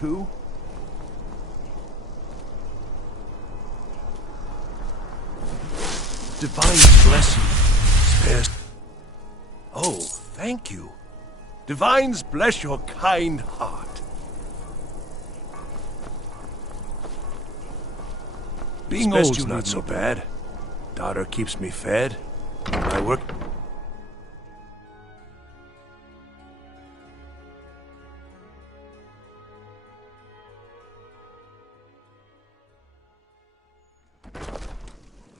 Who? Divine's blessing spares. Oh, thank you. Divines bless your kind heart. Being old's not so bad. Daughter keeps me fed. I work.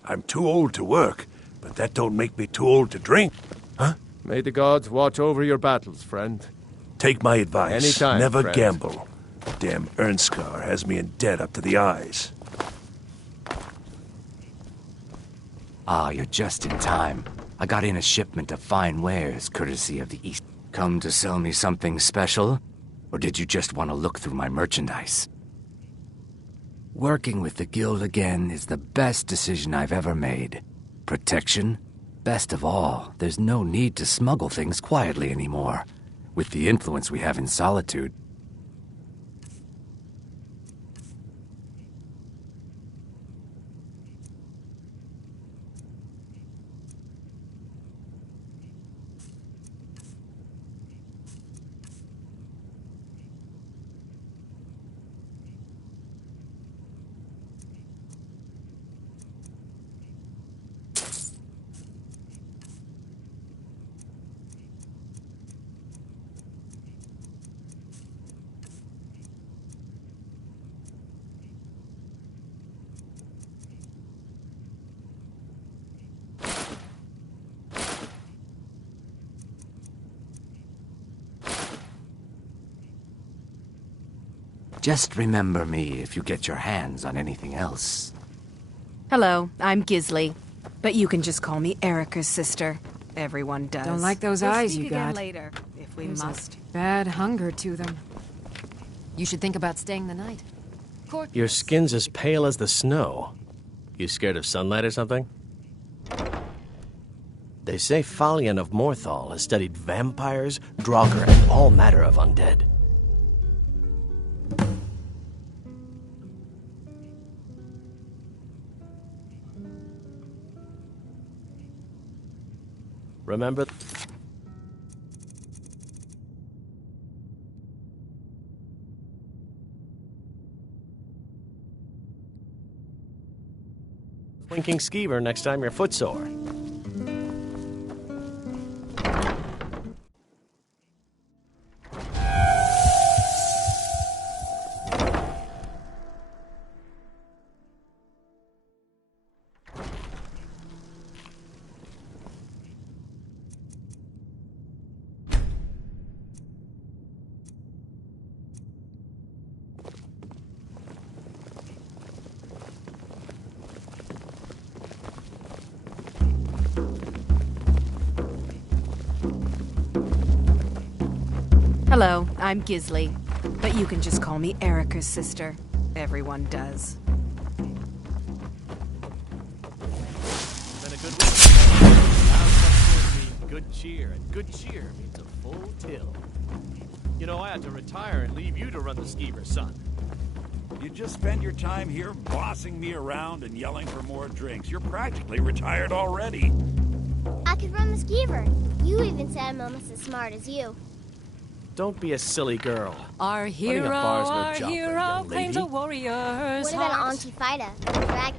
I'm too old to work, but that don't make me too old to drink. Huh? May the gods watch over your battles, friend. Take my advice. Anytime, Never friend. gamble. Damn Ernskar has me in debt up to the eyes. Ah, you're just in time. I got in a shipment of fine wares, courtesy of the East. Come to sell me something special? Or did you just want to look through my merchandise? Working with the Guild again is the best decision I've ever made. Protection? Best of all, there's no need to smuggle things quietly anymore. With the influence we have in Solitude. Just remember me if you get your hands on anything else. Hello, I'm Gisley, but you can just call me Erica's sister. Everyone does. Don't like those We'll eyes speak you again got. later, if we There's must. a bad hunger to them. You should think about staying the night. Your skin's as pale as the snow. You scared of sunlight or something? They say Falion of Morthal has studied vampires, Draugr, and all matter of undead. Remember? Winking skeever next time you're footsore. Hello, I'm Gisley, but you can just call me Erica's sister. Everyone does. Been a good week. Good cheer, and good cheer means a full till. You know, I had to retire and leave you to run the skeever, son. You just spend your time here bossing me around and yelling for more drinks. You're practically retired already. I could run the skeever. You even said I'm almost as smart as you. Don't be a silly girl. Our Running a hero, bar's no our job for a hero young claims lady. a warrior's What about heart. Auntie Fida? Drag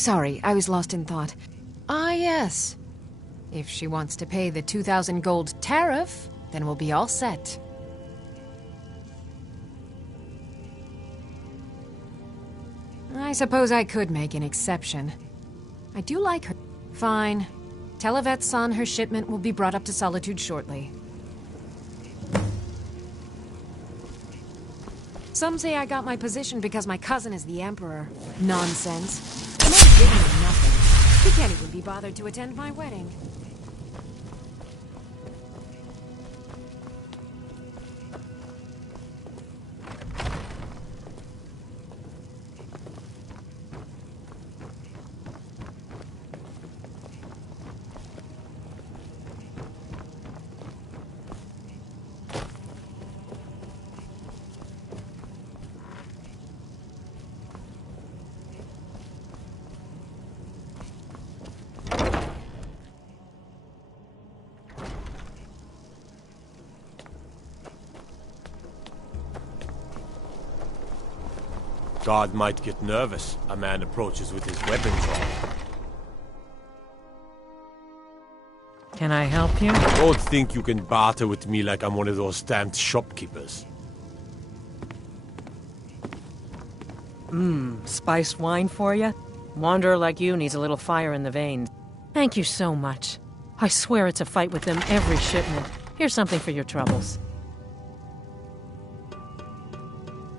Sorry, I was lost in thought. Ah, yes. If she wants to pay the 2,000 gold tariff, then we'll be all set. I suppose I could make an exception. I do like her. Fine. Tell Yvette's-san her shipment will be brought up to Solitude shortly. Some say I got my position because my cousin is the Emperor. Nonsense. The man's giving me nothing. He can't even be bothered to attend my wedding. God might get nervous. A man approaches with his weapons on. Can I help you? Don't think you can barter with me like I'm one of those stamped shopkeepers. Spiced wine for you? Wanderer like you needs a little fire in the veins. Thank you so much. I swear it's a fight with them every shipment. Here's something for your troubles.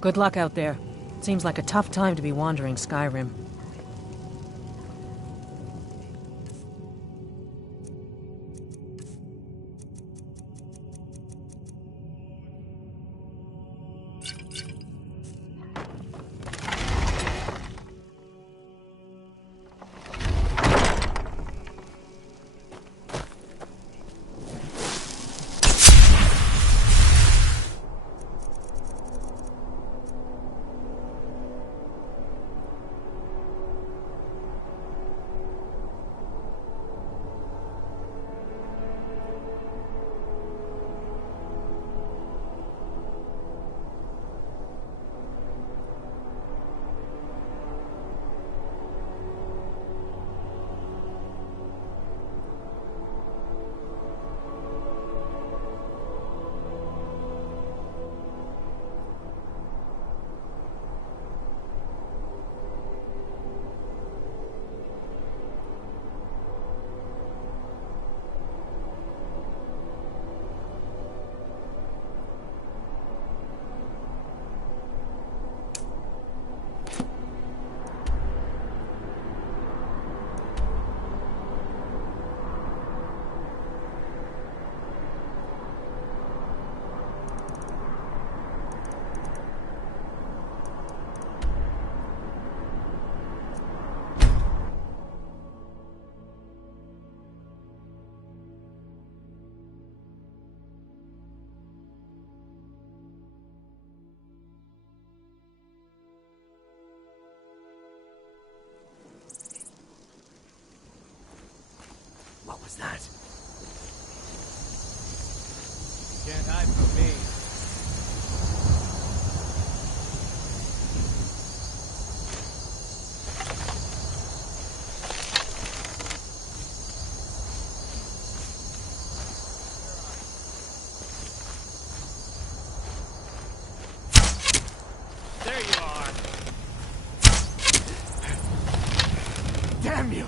Good luck out there. Seems like a tough time to be wandering Skyrim. What was that? Can't hide from me. There you are. Damn you!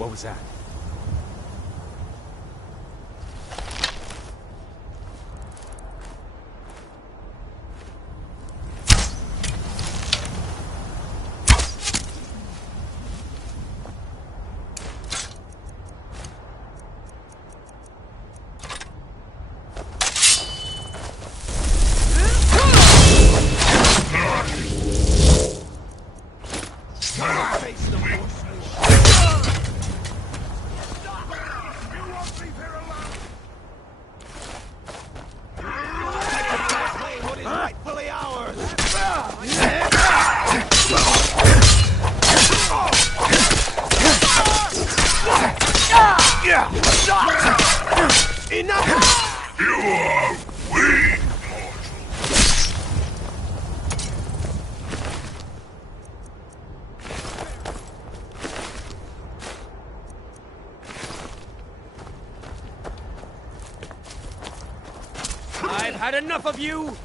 What was that? I've had enough of you!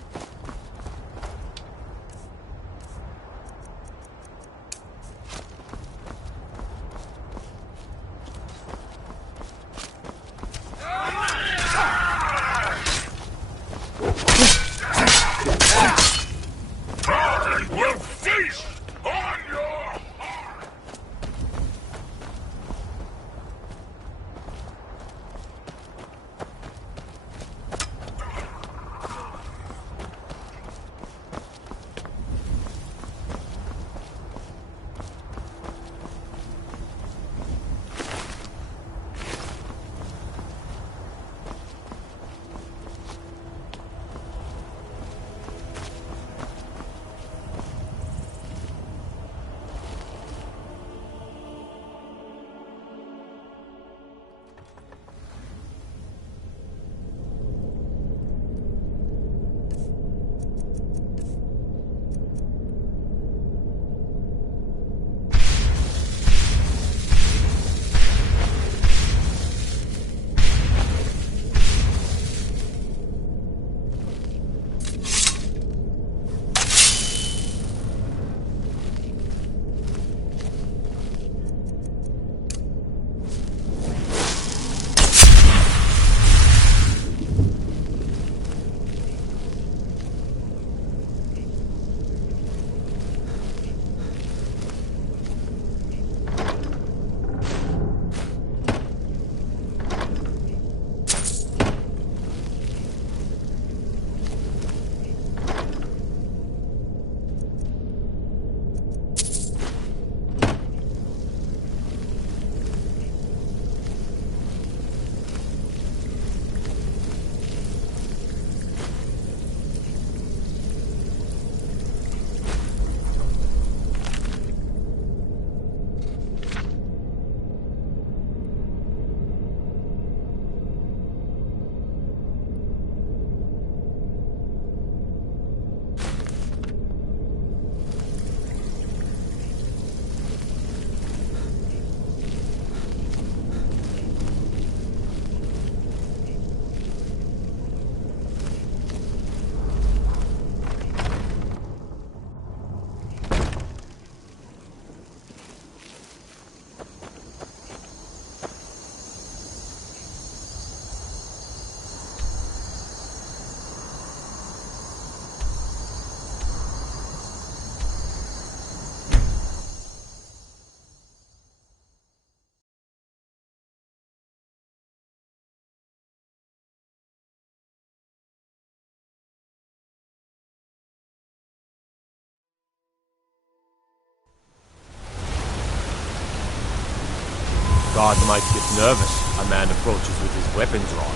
Guard might get nervous. A man approaches with his weapons drawn.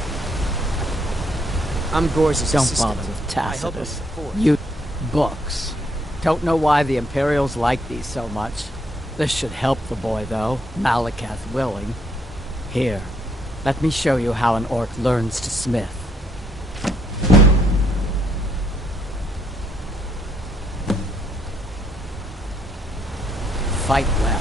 I'm Gorge's Don't assistant. bother with I help him Tacitus. before. You books. Don't know why the Imperials like these so much. This should help the boy, though, Malakath willing. Here, let me show you how an orc learns to smith. Fight well.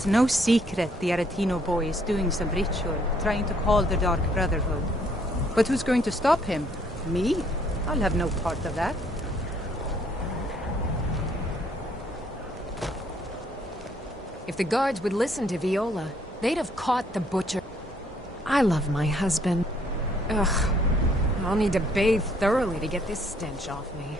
It's no secret the Aretino boy is doing some ritual, trying to call the Dark Brotherhood. But who's going to stop him? Me? I'll have no part of that. If the guards would listen to Viola, they'd have caught the butcher. I love my husband. Ugh. I'll need to bathe thoroughly to get this stench off me.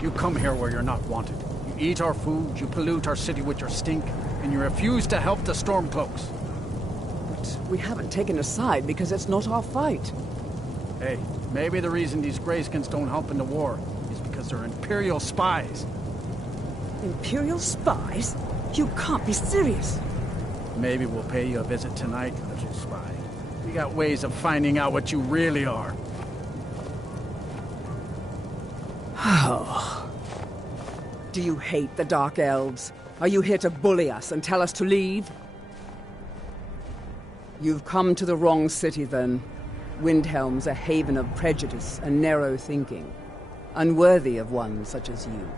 You come here where you're not wanted. You eat our food, you pollute our city with your stink, and you refuse to help the Stormcloaks. But we haven't taken a side because it's not our fight. Hey, maybe the reason these Greyskins don't help in the war is because they're Imperial spies. Imperial spies? You can't be serious. Maybe we'll pay you a visit tonight, little spy. We got ways of finding out what you really are. Oh. Do you hate the Dark Elves? Are you here to bully us and tell us to leave? You've come to the wrong city, then. Windhelm's a haven of prejudice and narrow thinking, unworthy of one such as you.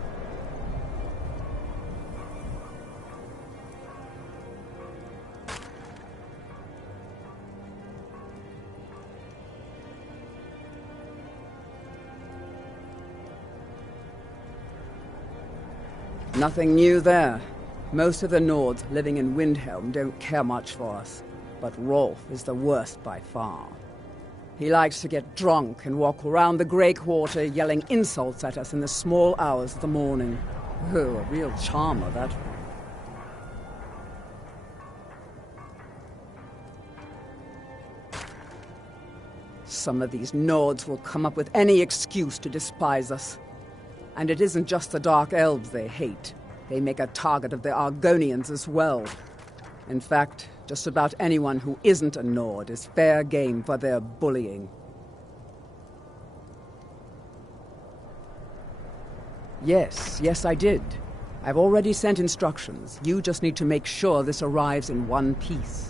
Nothing new there. Most of the Nords living in Windhelm don't care much for us, but Rolf is the worst by far. He likes to get drunk and walk around the Grey Quarter yelling insults at us in the small hours of the morning. Oh, a real charmer, that one. Some of these Nords will come up with any excuse to despise us. And it isn't just the Dark Elves they hate. They make a target of the Argonians as well. In fact, just about anyone who isn't a Nord is fair game for their bullying. Yes, I did. I've already sent instructions. You just need to make sure this arrives in one piece.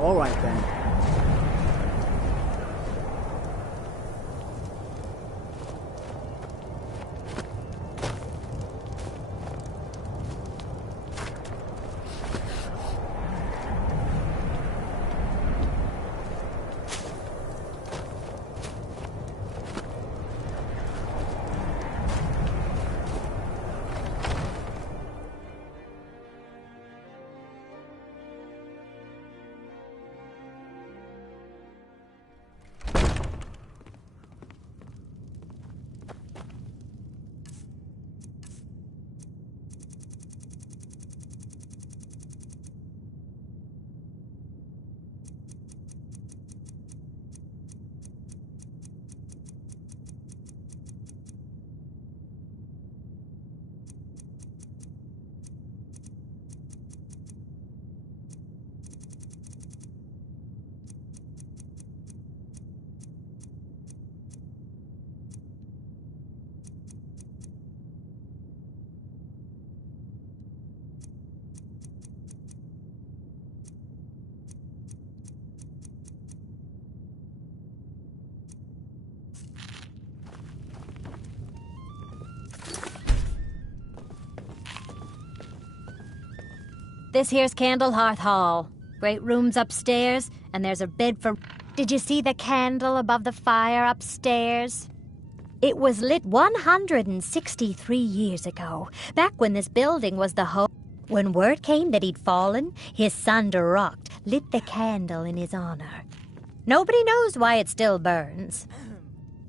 All right, then. This here's Candlehearth Hall. Great rooms upstairs, and there's a bed for... Did you see the candle above the fire upstairs? It was lit 163 years ago, back when this building was the home. When word came that he'd fallen, his son Durocht lit the candle in his honor. Nobody knows why it still burns.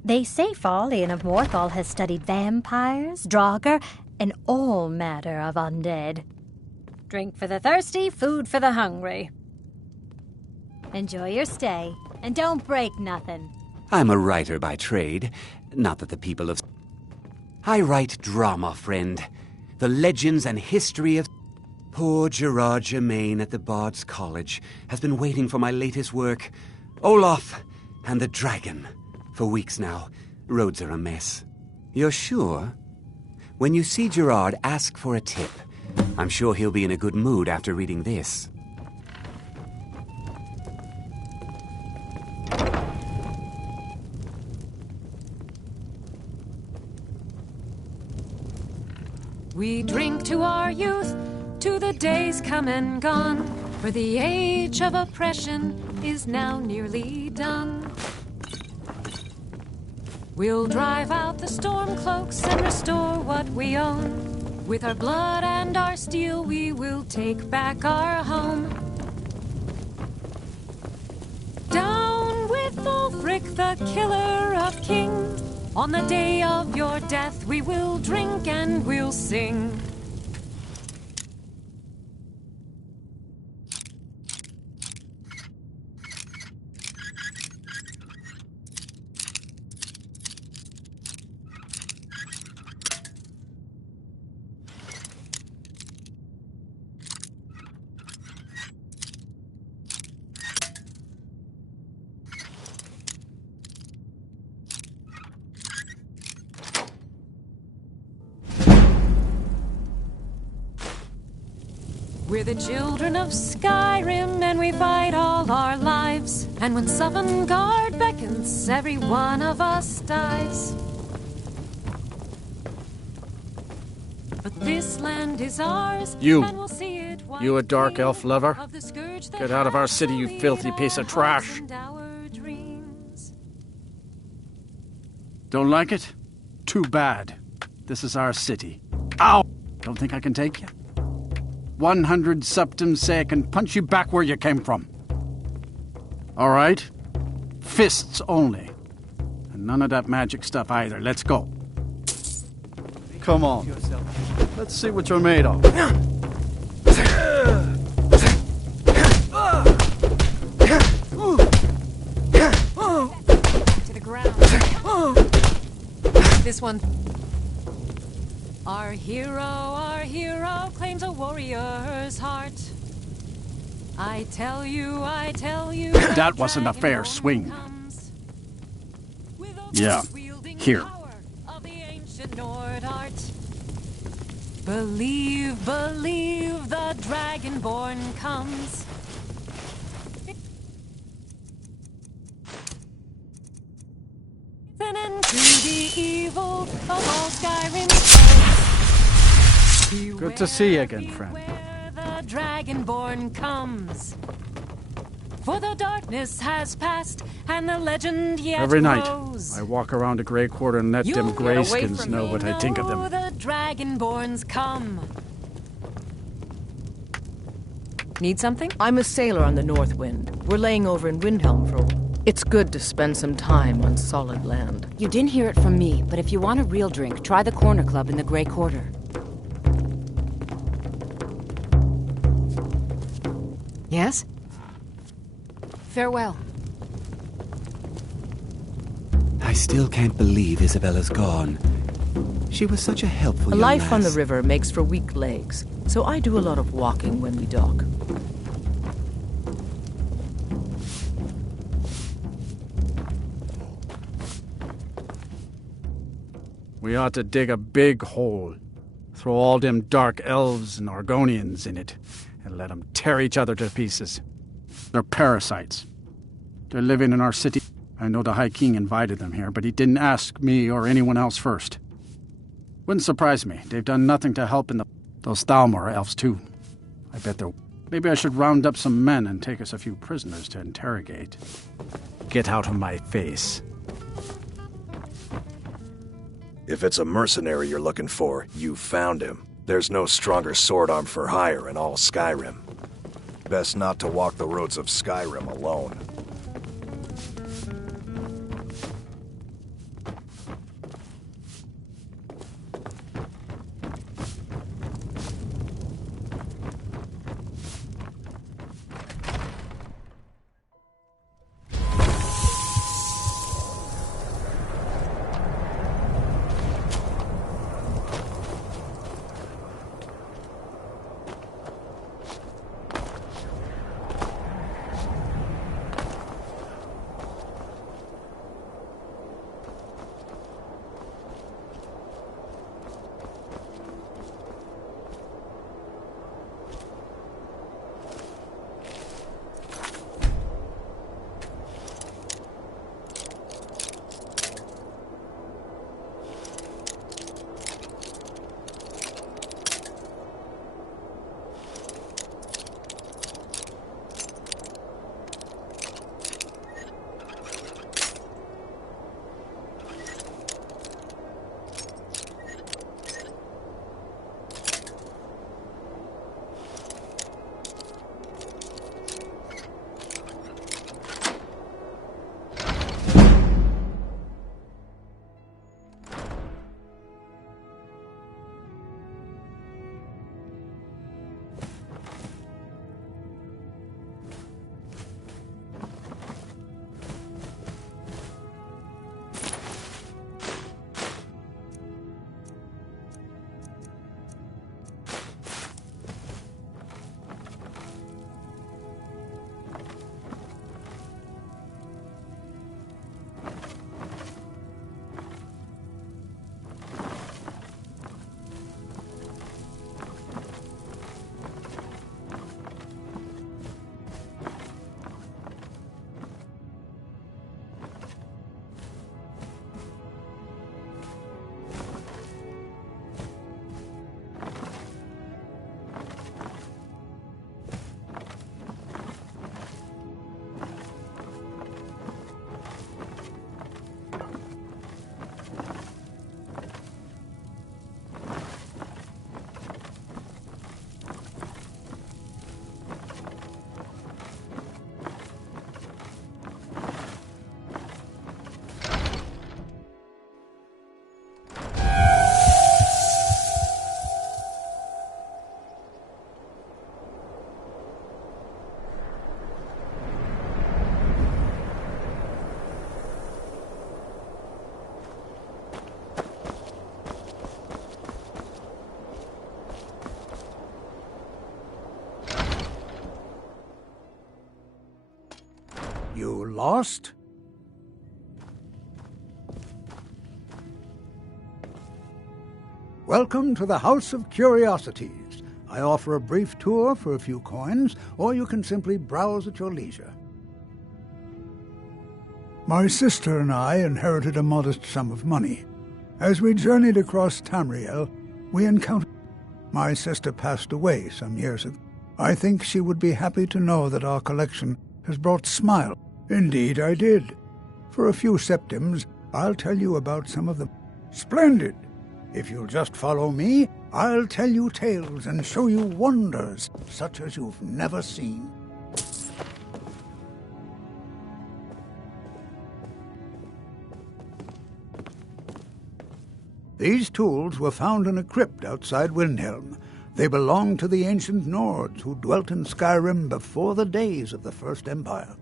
They say Fallian of Morthal has studied vampires, Draugr, and all matter of undead. Drink for the thirsty, food for the hungry. Enjoy your stay, and don't break nothing. I'm a writer by trade. Not that the people of... I write drama, friend. The legends and history of... Poor Gerard Germain at the Bard's College has been waiting for my latest work, Olaf and the Dragon, for weeks now. Roads are a mess. You're sure? When you see Gerard, ask for a tip. I'm sure he'll be in a good mood after reading this. We drink to our youth, to the days come and gone, for the age of oppression is now nearly done. We'll drive out the storm cloaks and restore what we own. With our blood and our steel, we will take back our home. Down with Ulfric, the killer of kings. On the day of your death, we will drink and we'll sing. We're the children of Skyrim, and we fight all our lives. And when Sovngarde beckons, every one of us dies. But this land is ours, You. and we'll see it one You a dark elf lover? of the scourge that Get out of our city, you has filthy made piece of our trash. hopes and our dreams. Don't like it? Too bad. This is our city. Ow! Don't think I can take you? 100 septums say I can punch you back where you came from. All right? Fists only. And none of that magic stuff either. Let's go. Come on. Let's see what you're made of. To the ground. This one. Our hero claims a warrior's heart. I tell you. That wasn't a fair swing. Yeah. Here. Of the ancient Nord art. Believe, the Dragonborn comes. Then into the evil of all Skyrim. Good to see you again, friend. The Dragonborn comes. For the darkness has passed, and the legend yet Every night, grows. I walk around the Grey Quarter and let them greyskins know what I think of them. The Dragonborns come. Need something? I'm a sailor on the North Wind. We're laying over in Windhelm for a while. It's good to spend some time on solid land. You didn't hear it from me, but if you want a real drink, try the Corner Club in the Grey Quarter. Yes? Farewell. I still can't believe Isabella's gone. She was such a helpful young Life on the lass. river makes for weak legs, so I do a lot of walking when we dock. We ought to dig a big hole. Throw all them dark elves and Argonians in it, and let them tear each other to pieces. They're parasites. They're living in our city. I know the High King invited them here, but he didn't ask me or anyone else first. Wouldn't surprise me. They've done nothing to help in those Thalmor elves, too. I bet they're... Maybe I should round up some men and take us a few prisoners to interrogate. Get out of my face. If it's a mercenary you're looking for, you found him. There's no stronger sword arm for hire in all Skyrim. Best not to walk the roads of Skyrim alone. You lost? Welcome to the House of Curiosities. I offer a brief tour for a few coins, or you can simply browse at your leisure. My sister and I inherited a modest sum of money. As we journeyed across Tamriel, we encountered... My sister passed away some years ago. I think she would be happy to know that our collection has brought smile. Indeed, I did. For a few septims, I'll tell you about some of them. Splendid! If you'll just follow me, I'll tell you tales and show you wonders such as you've never seen. These tools were found in a crypt outside Windhelm. They belonged to the ancient Nords who dwelt in Skyrim before the days of the First Empire.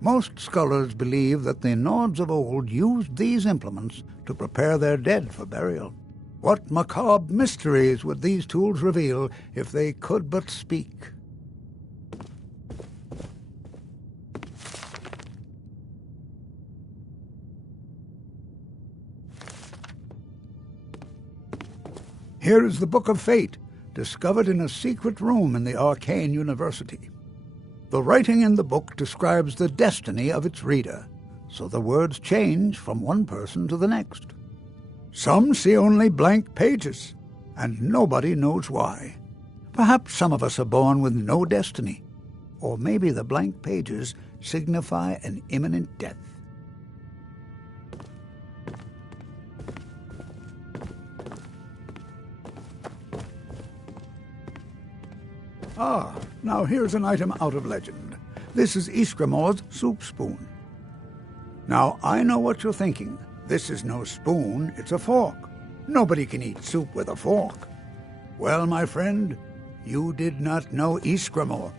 Most scholars believe that the Nords of old used these implements to prepare their dead for burial. What macabre mysteries would these tools reveal if they could but speak? Here is the Book of Fate, discovered in a secret room in the Arcane University. The writing in the book describes the destiny of its reader, so the words change from one person to the next. Some see only blank pages, and nobody knows why. Perhaps some of us are born with no destiny. Or maybe the blank pages signify an imminent death. Ah, now here's an item out of legend. This is Ysgramor's soup spoon. Now, I know what you're thinking. This is no spoon, it's a fork. Nobody can eat soup with a fork. Well, my friend, you did not know Ysgramor.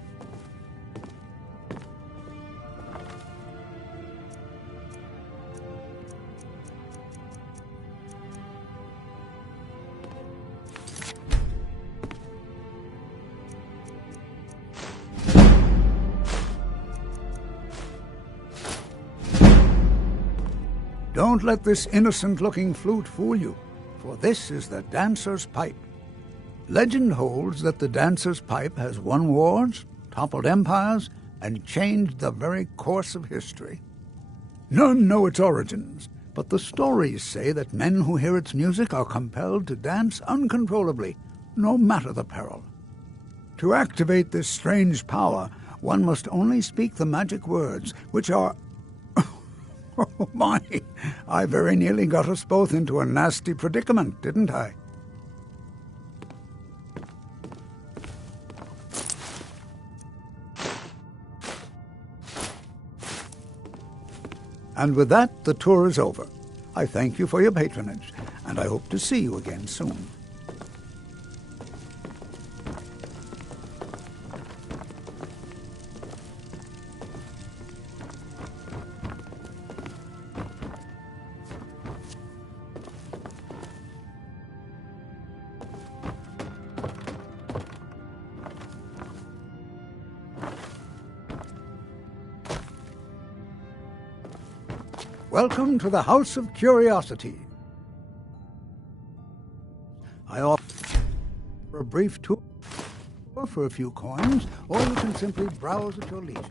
Don't let this innocent-looking flute fool you, for this is the dancer's pipe. Legend holds that the dancer's pipe has won wars, toppled empires, and changed the very course of history. None know its origins, but the stories say that men who hear its music are compelled to dance uncontrollably, no matter the peril. To activate this strange power, one must only speak the magic words, which are... Oh, my! I very nearly got us both into a nasty predicament, didn't I? And with that, the tour is over. I thank you for your patronage, and I hope to see you again soon. Welcome to the House of Curiosity. I offer a brief tour for a few coins, or you can simply browse at your leisure.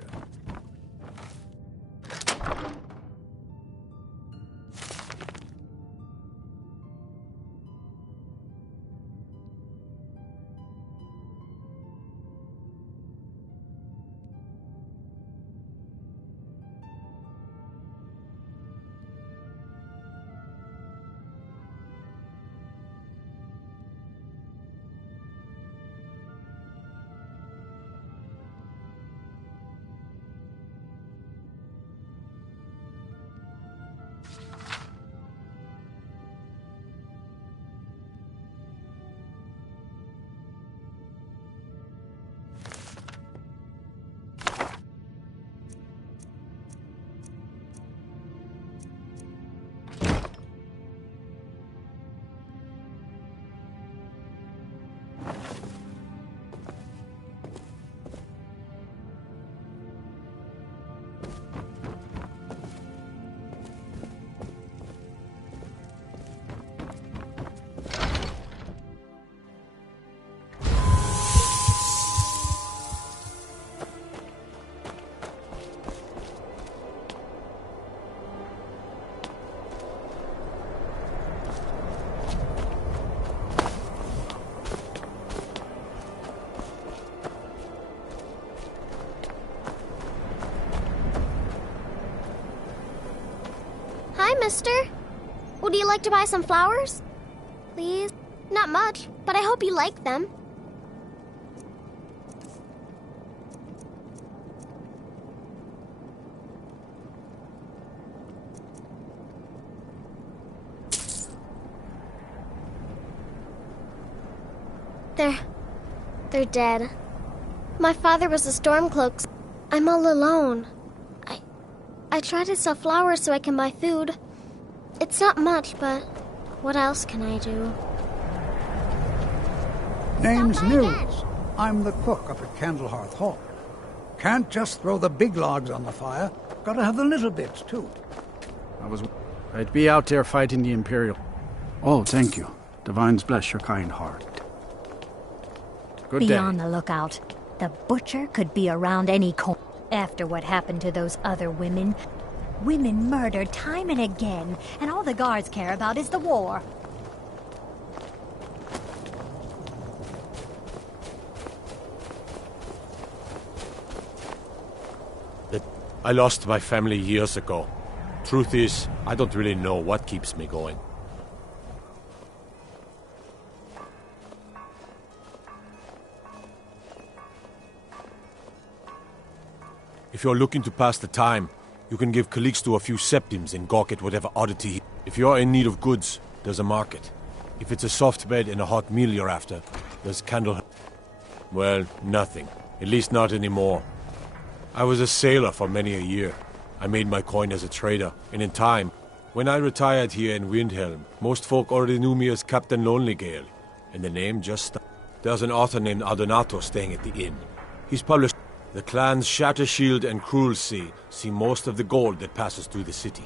Hi, mister. Would you like to buy some flowers? Please? Not much, but I hope you like them. They're dead. My father was a Stormcloak. I'm all alone. I try to sell flowers so I can buy food. It's not much, but what else can I do? Name's Nils. I'm the cook up at Candlehearth Hall. Can't just throw the big logs on the fire. Gotta have the little bits, too. I'd be out there fighting the Imperial. Oh, thank you. Divines bless your kind heart. Good Be day. on the lookout. The butcher could be around any corner. After what happened to those other women. Women murdered time and again, and all the guards care about is the war. I lost my family years ago. Truth is, I don't really know what keeps me going. If you're looking to pass the time, you can give Calixto a few septims and gawk at whatever oddity. If you're in need of goods, there's a market. If it's a soft bed and a hot meal you're after, there's candle... Well, nothing. At least not anymore. I was a sailor for many a year. I made my coin as a trader, and in time, when I retired here in Windhelm, most folk already knew me as Captain Lonelygale, and the name just stuck. There's an author named Adonato staying at the inn. He's published... The clans Shattershield and Cruel Sea see most of the gold that passes through the city.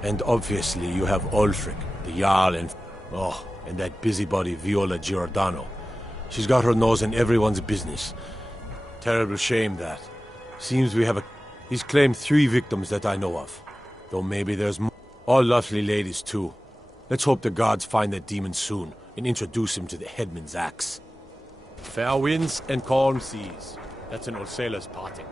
And obviously you have Ulfric, the Jarl, and... Oh, and that busybody Viola Giordano. She's got her nose in everyone's business. Terrible shame, that. Seems we have a... He's claimed 3 victims that I know of. Though maybe there's more. All lovely ladies, too. Let's hope the gods find that demon soon, and introduce him to the headman's axe. Fair winds and calm seas. That's an old sailor's parting.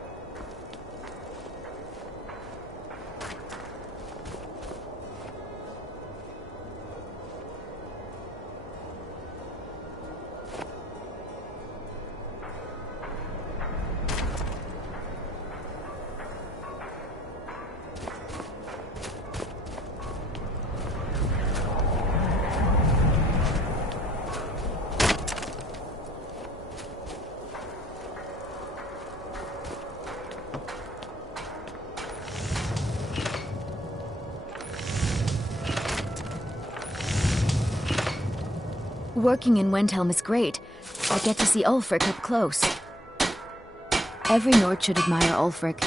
Working in Windhelm is great. I get to see Ulfric up close. Every Nord should admire Ulfric.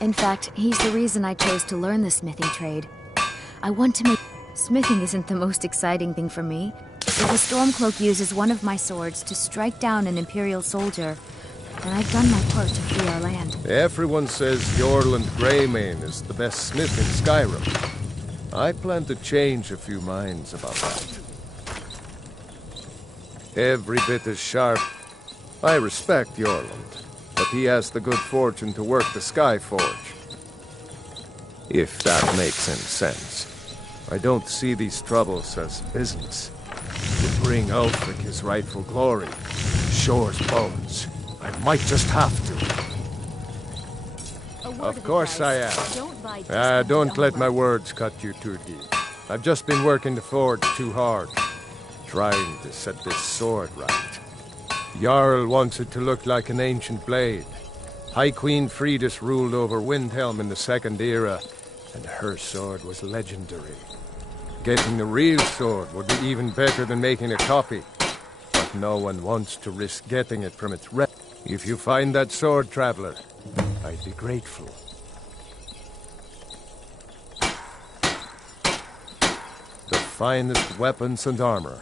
In fact, he's the reason I chose to learn the smithing trade. I want to make... Smithing isn't the most exciting thing for me. If a Stormcloak uses one of my swords to strike down an Imperial soldier, then I've done my part to free our land. Everyone says Jorland Greymane is the best smith in Skyrim. I plan to change a few minds about that. Every bit as sharp. I respect Jorland, but he has the good fortune to work the Skyforge. If that makes any sense. I don't see these troubles as business. To bring Ulfric his rightful glory, Shore's bones. I might just have to. Of course I am. Don't let my words cut you too deep. I've just been working the forge too hard. Trying to set this sword right. Jarl wants it to look like an ancient blade. High Queen Fridis ruled over Windhelm in the Second Era, and her sword was legendary. Getting the real sword would be even better than making a copy. But no one wants to risk getting it from its If you find that sword, traveler, I'd be grateful. The finest weapons and armor.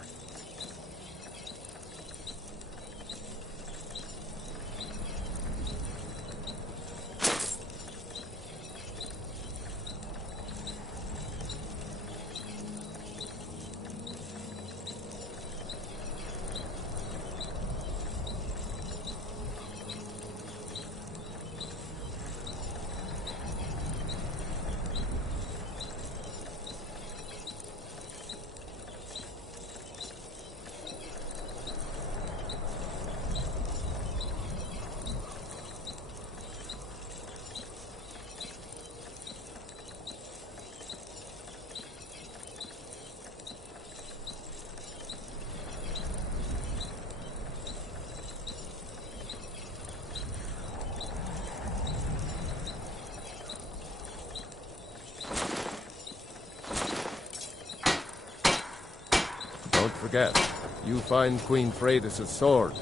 Don't forget, you find Queen Fridis' sword.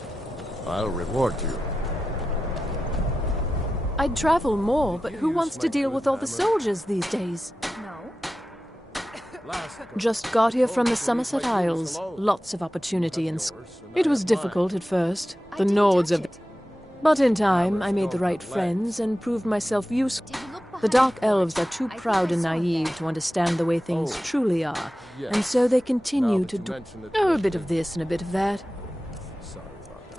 I'll reward you. I'd travel more, but who wants to deal with all the soldiers these days? Just got here from the Somerset Isles. Lots of opportunity and... It was difficult at first. The Nords of... But in time, I made the right friends and proved myself useful. The Dark Elves are too proud and naive to understand the way things truly are, and so they continue to do a bit of this and a bit of that. Sorry about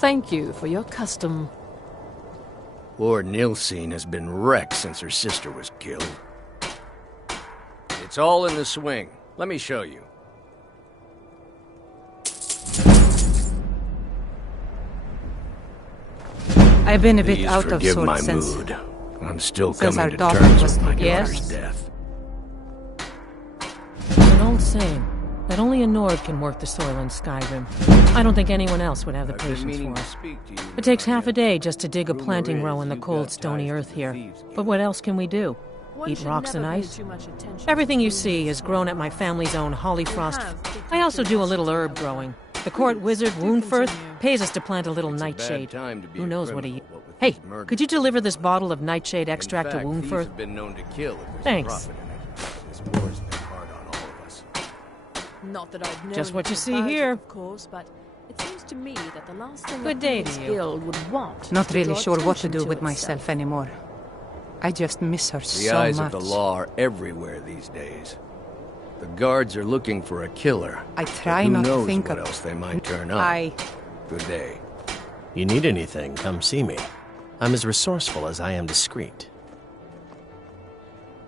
Thank you for your custom. Lord Nilsine has been wrecked since her sister was killed. It's all in the swing. Let me show you. I've been a bit Please out of forgive sorts my since... mood. I'm still since coming our to daughter terms was with my taken. daughter's Yes? death. An old saying that only a Nord can work the soil in Skyrim. I don't think anyone else would have the patience for it. It takes half a day just to dig a planting row in the cold, stony earth here. But what else can we do? Eat rocks and ice? Everything you see is grown at my family's own Hollyfrost. I also do a little herb growing. The court wizard, Woundfirth, pays us to plant a little nightshade. Who knows what he... Hey, could you deliver this bottle of nightshade extract to Woundfirth? Thanks. Not that I'd know Just what you see about it, here. of course, but it seems to me that the last thing Good a day Thieves' to you. Guild would want Not is to really draw sure what to attention do with itself. myself anymore. I just miss her The so eyes much. of the law are everywhere these days. The guards are looking for a killer. I try but not who to knows think what of... else they might turn up. Good day. You need anything, come see me. I'm as resourceful as I am discreet.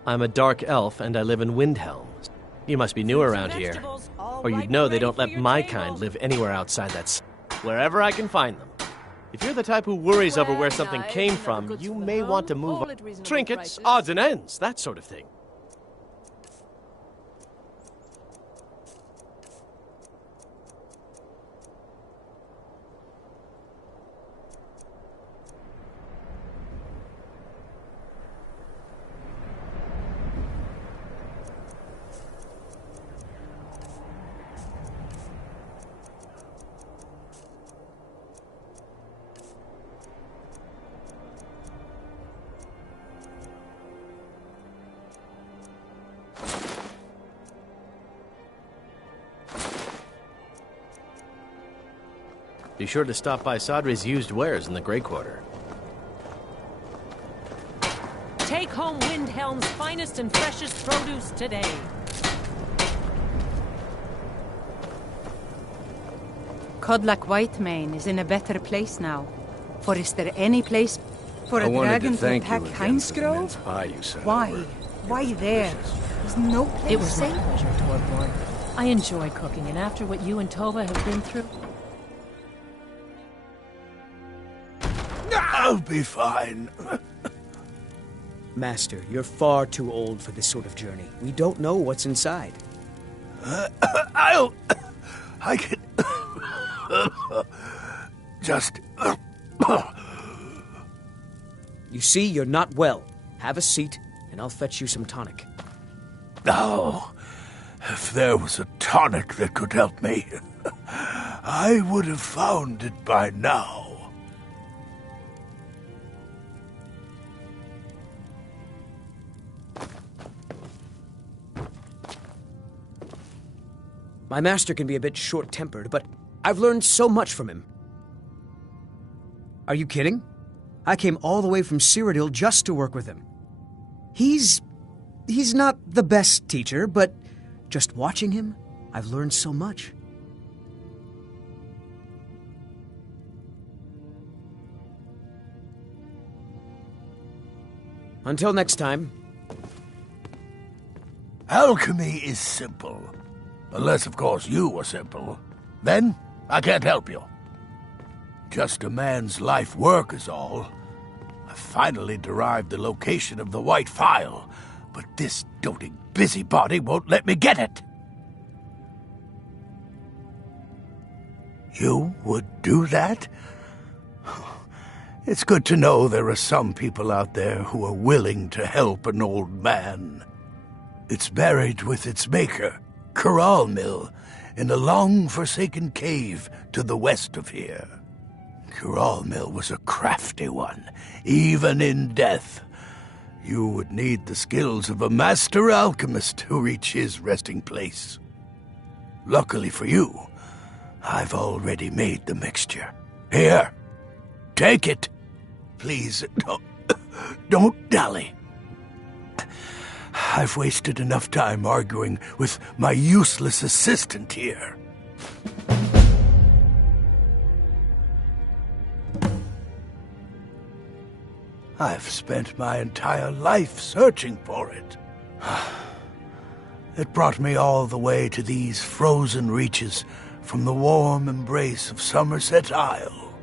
I'm a dark elf, and I live in Windhelm. You must be new around here, or you'd know they don't let my kind live anywhere outside that wherever I can find them. If you're the type who worries over where something came from, you may want to move on. Trinkets, odds and ends, that sort of thing. Be sure to stop by Sadri's used wares in the Grey Quarter. Take home Windhelm's finest and freshest produce today. Codlac Whitemane is in a better place now. For is there any place for I a wanted dragon to thank attack you again Heinz for the mince Grove? pie you sent Why? over. Why there? There's no place It was my safe. pleasure, Torborn. I enjoy cooking, and after what you and Tova have been through... I'll be fine. Master, you're far too old for this sort of journey. We don't know what's inside. I can... just... You see, you're not well. Have a seat, and I'll fetch you some tonic. Oh, if there was a tonic that could help me, I would have found it by now. My master can be a bit short-tempered, but I've learned so much from him. Are you kidding? I came all the way from Cyrodiil just to work with him. He's not the best teacher, but just watching him, I've learned so much. Until next time. Alchemy is simple. Unless, of course, you are simple. Then, I can't help you. Just a man's life work is all. I finally derived the location of the White Phial, but this doting busybody won't let me get it. You would do that? It's good to know there are some people out there who are willing to help an old man. It's buried with its maker, Coralmill, in a long-forsaken cave to the west of here. Coralmill was a crafty one, even in death. You would need the skills of a master alchemist to reach his resting place. Luckily for you, I've already made the mixture. Here, take it. Please, don't dally. I've wasted enough time arguing with my useless assistant here. I've spent my entire life searching for it. It brought me all the way to these frozen reaches from the warm embrace of Somerset Isle.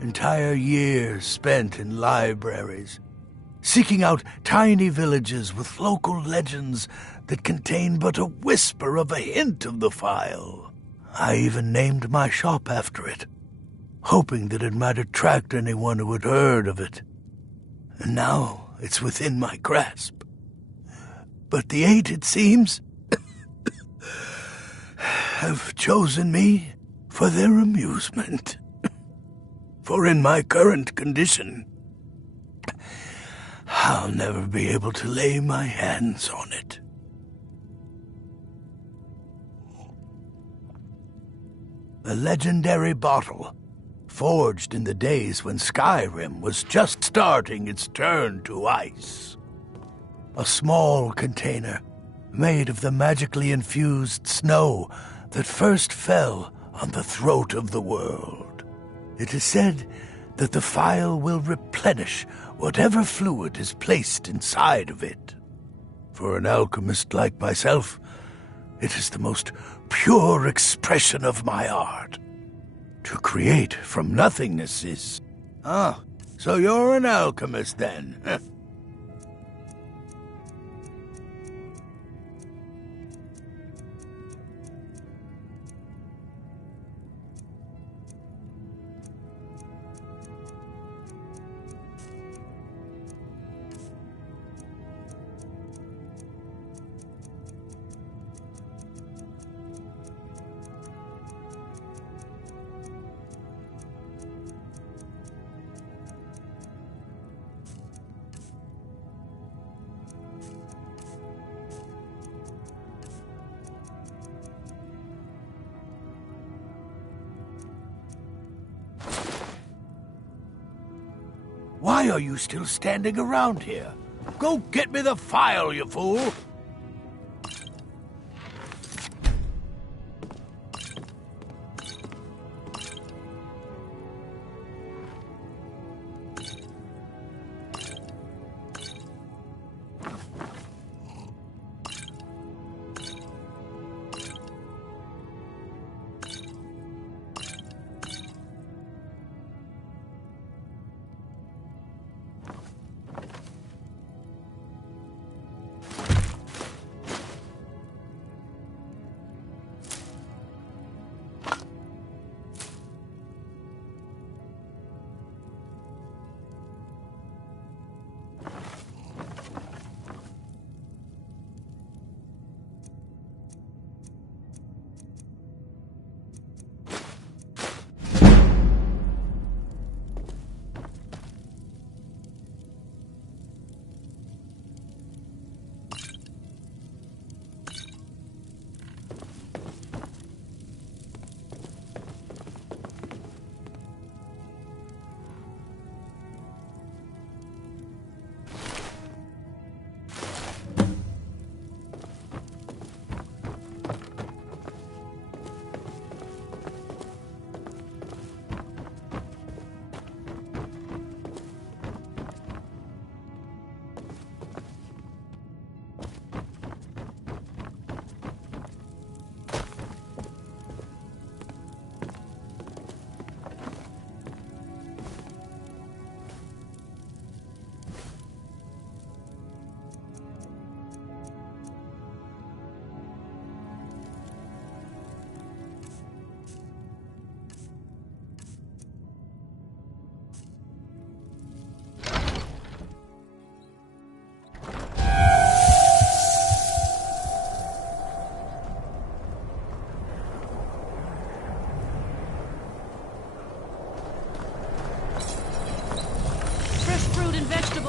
Entire years spent in libraries, seeking out tiny villages with local legends that contain but a whisper of a hint of the file. I even named my shop after it, hoping that it might attract anyone who had heard of it. And now it's within my grasp. But the eight, it seems, have chosen me for their amusement. For in my current condition, I'll never be able to lay my hands on it. A legendary bottle, forged in the days when Skyrim was just starting its turn to ice. A small container made of the magically infused snow that first fell on the throat of the world. It is said that the phial will replenish whatever fluid is placed inside of it. For an alchemist like myself, it is the most pure expression of my art. To create from nothingness is... Ah, so you're an alchemist then? Why are you still standing around here? Go get me the phial, you fool!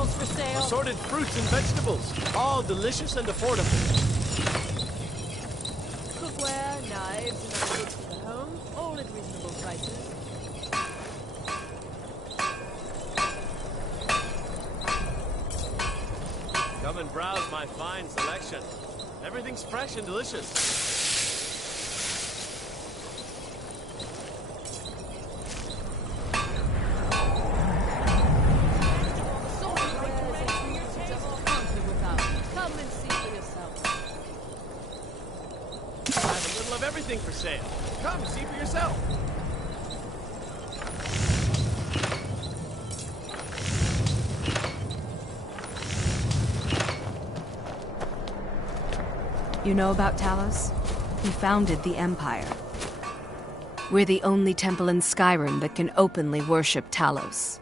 For sale. Assorted fruits and vegetables, all delicious and affordable. Cookware, knives, and other goods for the home, all at reasonable prices. Come and browse my fine selection. Everything's fresh and delicious. Come, see for yourself. You know about Talos? He founded the Empire. We're the only temple in Skyrim that can openly worship Talos.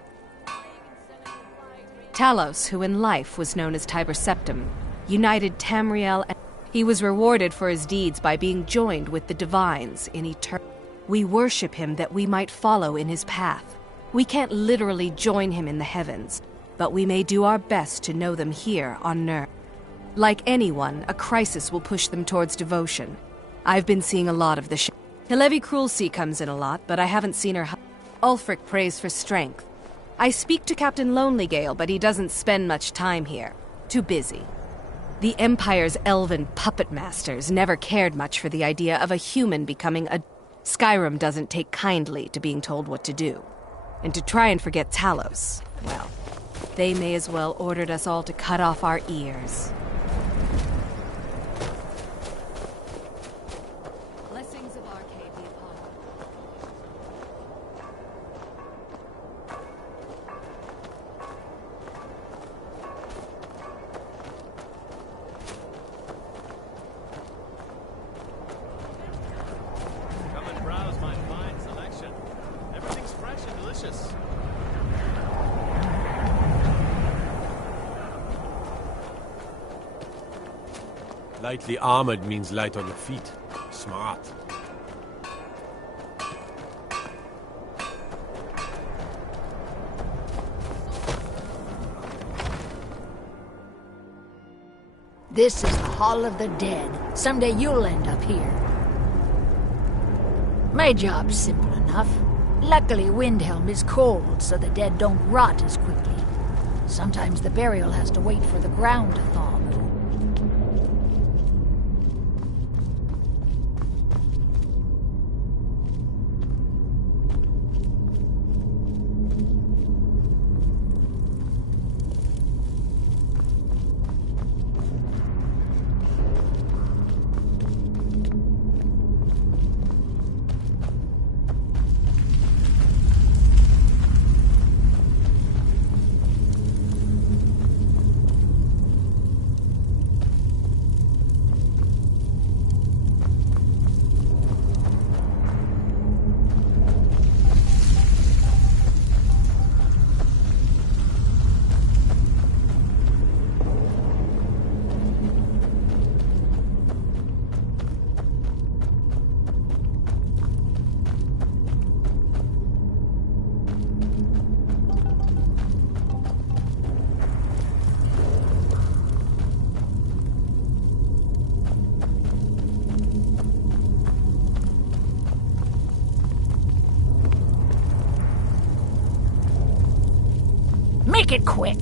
Talos, who in life was known as Tiber Septim, united Tamriel and he was rewarded for his deeds by being joined with the Divines in eternity. We worship him that we might follow in his path. We can't literally join him in the heavens, but we may do our best to know them here on Nurn. Like anyone, a crisis will push them towards devotion. I've been seeing a lot of the Hilevi Cruelseat comes in a lot, but I haven't seen her. Ulfric prays for strength. I speak to Captain Lonelygale, but he doesn't spend much time here. Too busy. The Empire's elven puppet masters never cared much for the idea of a human becoming a... Skyrim doesn't take kindly to being told what to do. And to try and forget Talos, well, they may as well ordered us all to cut off our ears. Blessings of Arcade be upon you. Come and browse my fine selection. Everything's fresh and delicious. Lightly armored means light on your feet. Smart. This is the Hall of the Dead. Someday you'll end up here. My job's simple enough. Luckily, Windhelm is cold, so the dead don't rot as quickly. Sometimes the burial has to wait for the ground to thaw. Make it quick!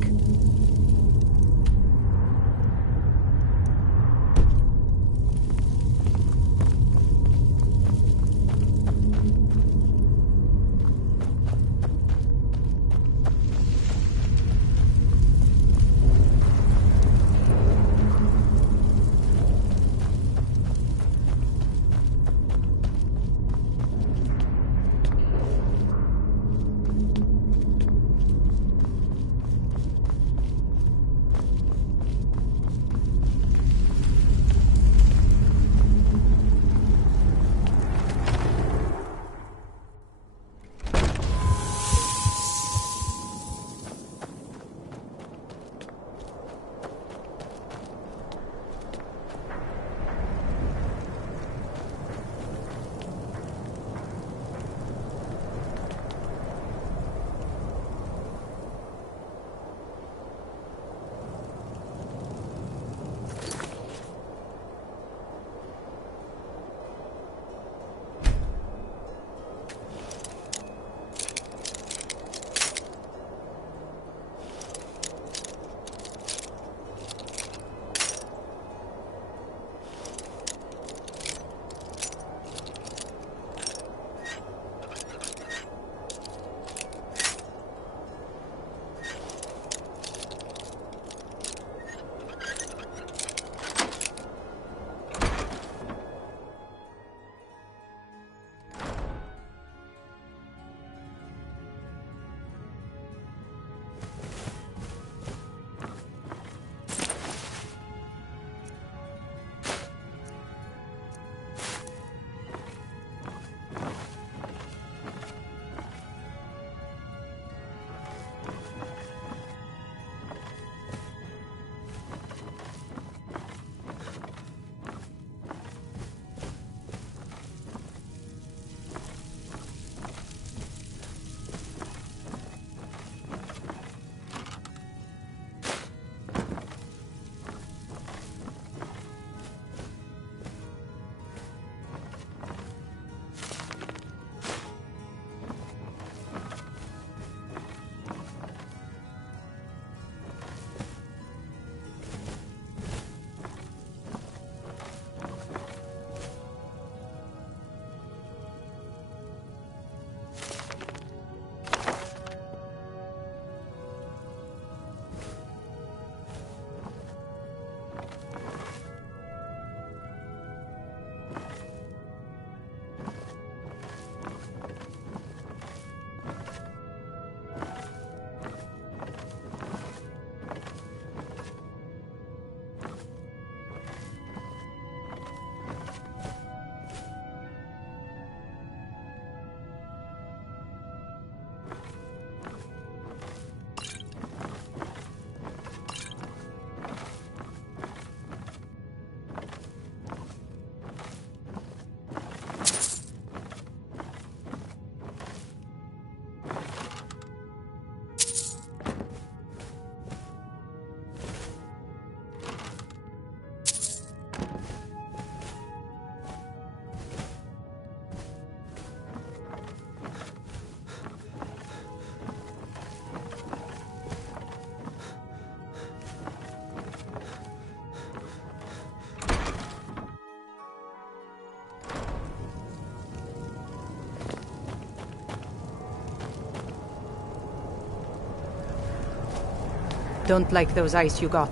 Don't like those eyes you got.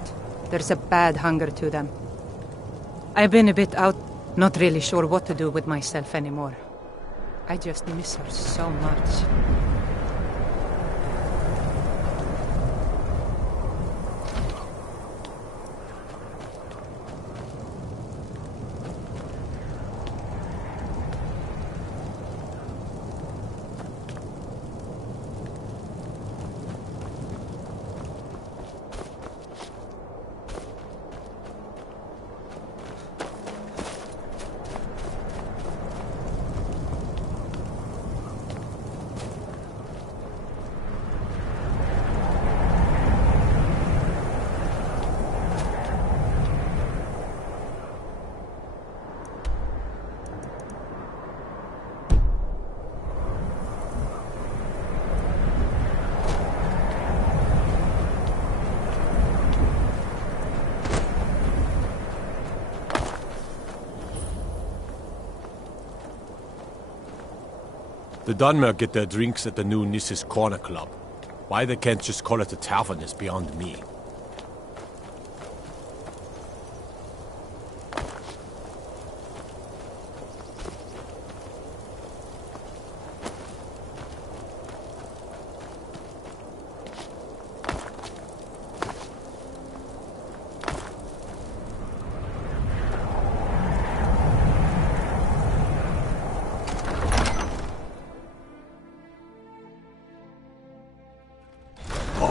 There's a bad hunger to them. I've been a bit out, not really sure what to do with myself anymore. I just miss her so much. The Dunmer get their drinks at the new Nissa's Corner Club. Why they can't just call it a tavern is beyond me.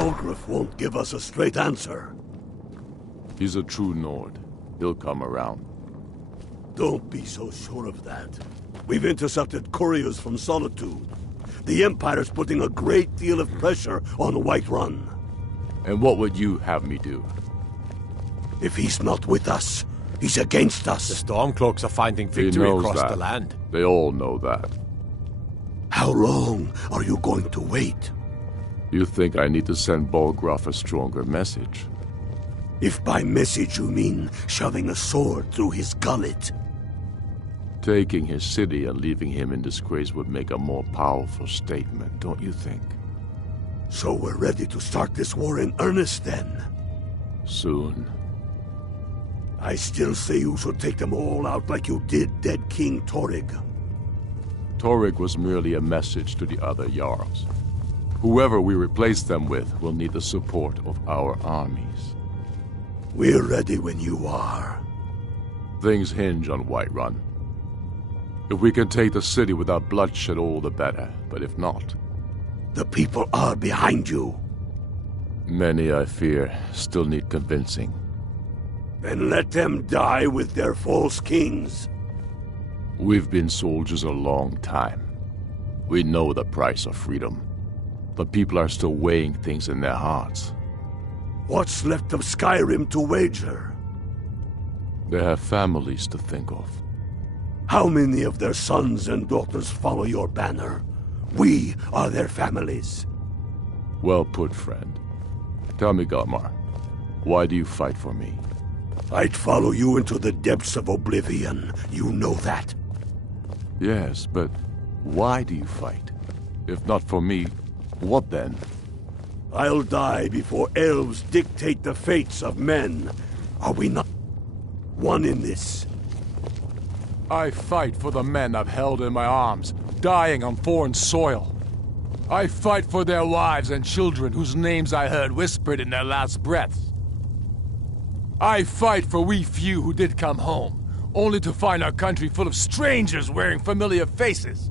Algrif won't give us a straight answer. He's a true Nord. He'll come around. Don't be so sure of that. We've intercepted couriers from Solitude. The Empire's putting a great deal of pressure on Whiterun. And what would you have me do? If he's not with us, he's against us. The Stormcloaks are finding victory across the land. They all know that. How long are you going to wait? You think I need to send Bolgraf a stronger message? If by message you mean shoving a sword through his gullet. Taking his city and leaving him in disgrace would make a more powerful statement, don't you think? So we're ready to start this war in earnest then? Soon. I still say you should take them all out like you did dead King Torrig. Torrig was merely a message to the other Jarls. Whoever we replace them with will need the support of our armies. We're ready when you are. Things hinge on Whiterun. If we can take the city without bloodshed, all the better. But if not... The people are behind you. Many, I fear, still need convincing. Then let them die with their false kings. We've been soldiers a long time. We know the price of freedom. But people are still weighing things in their hearts. What's left of Skyrim to wager? They have families to think of. How many of their sons and daughters follow your banner? We are their families. Well put, friend. Tell me, Galmar, why do you fight for me? I'd follow you into the depths of oblivion. You know that. Yes, but why do you fight? If not for me, what then? I'll die before elves dictate the fates of men. Are we not one in this? I fight for the men I've held in my arms, dying on foreign soil. I fight for their wives and children whose names I heard whispered in their last breaths. I fight for we few who did come home, only to find our country full of strangers wearing familiar faces.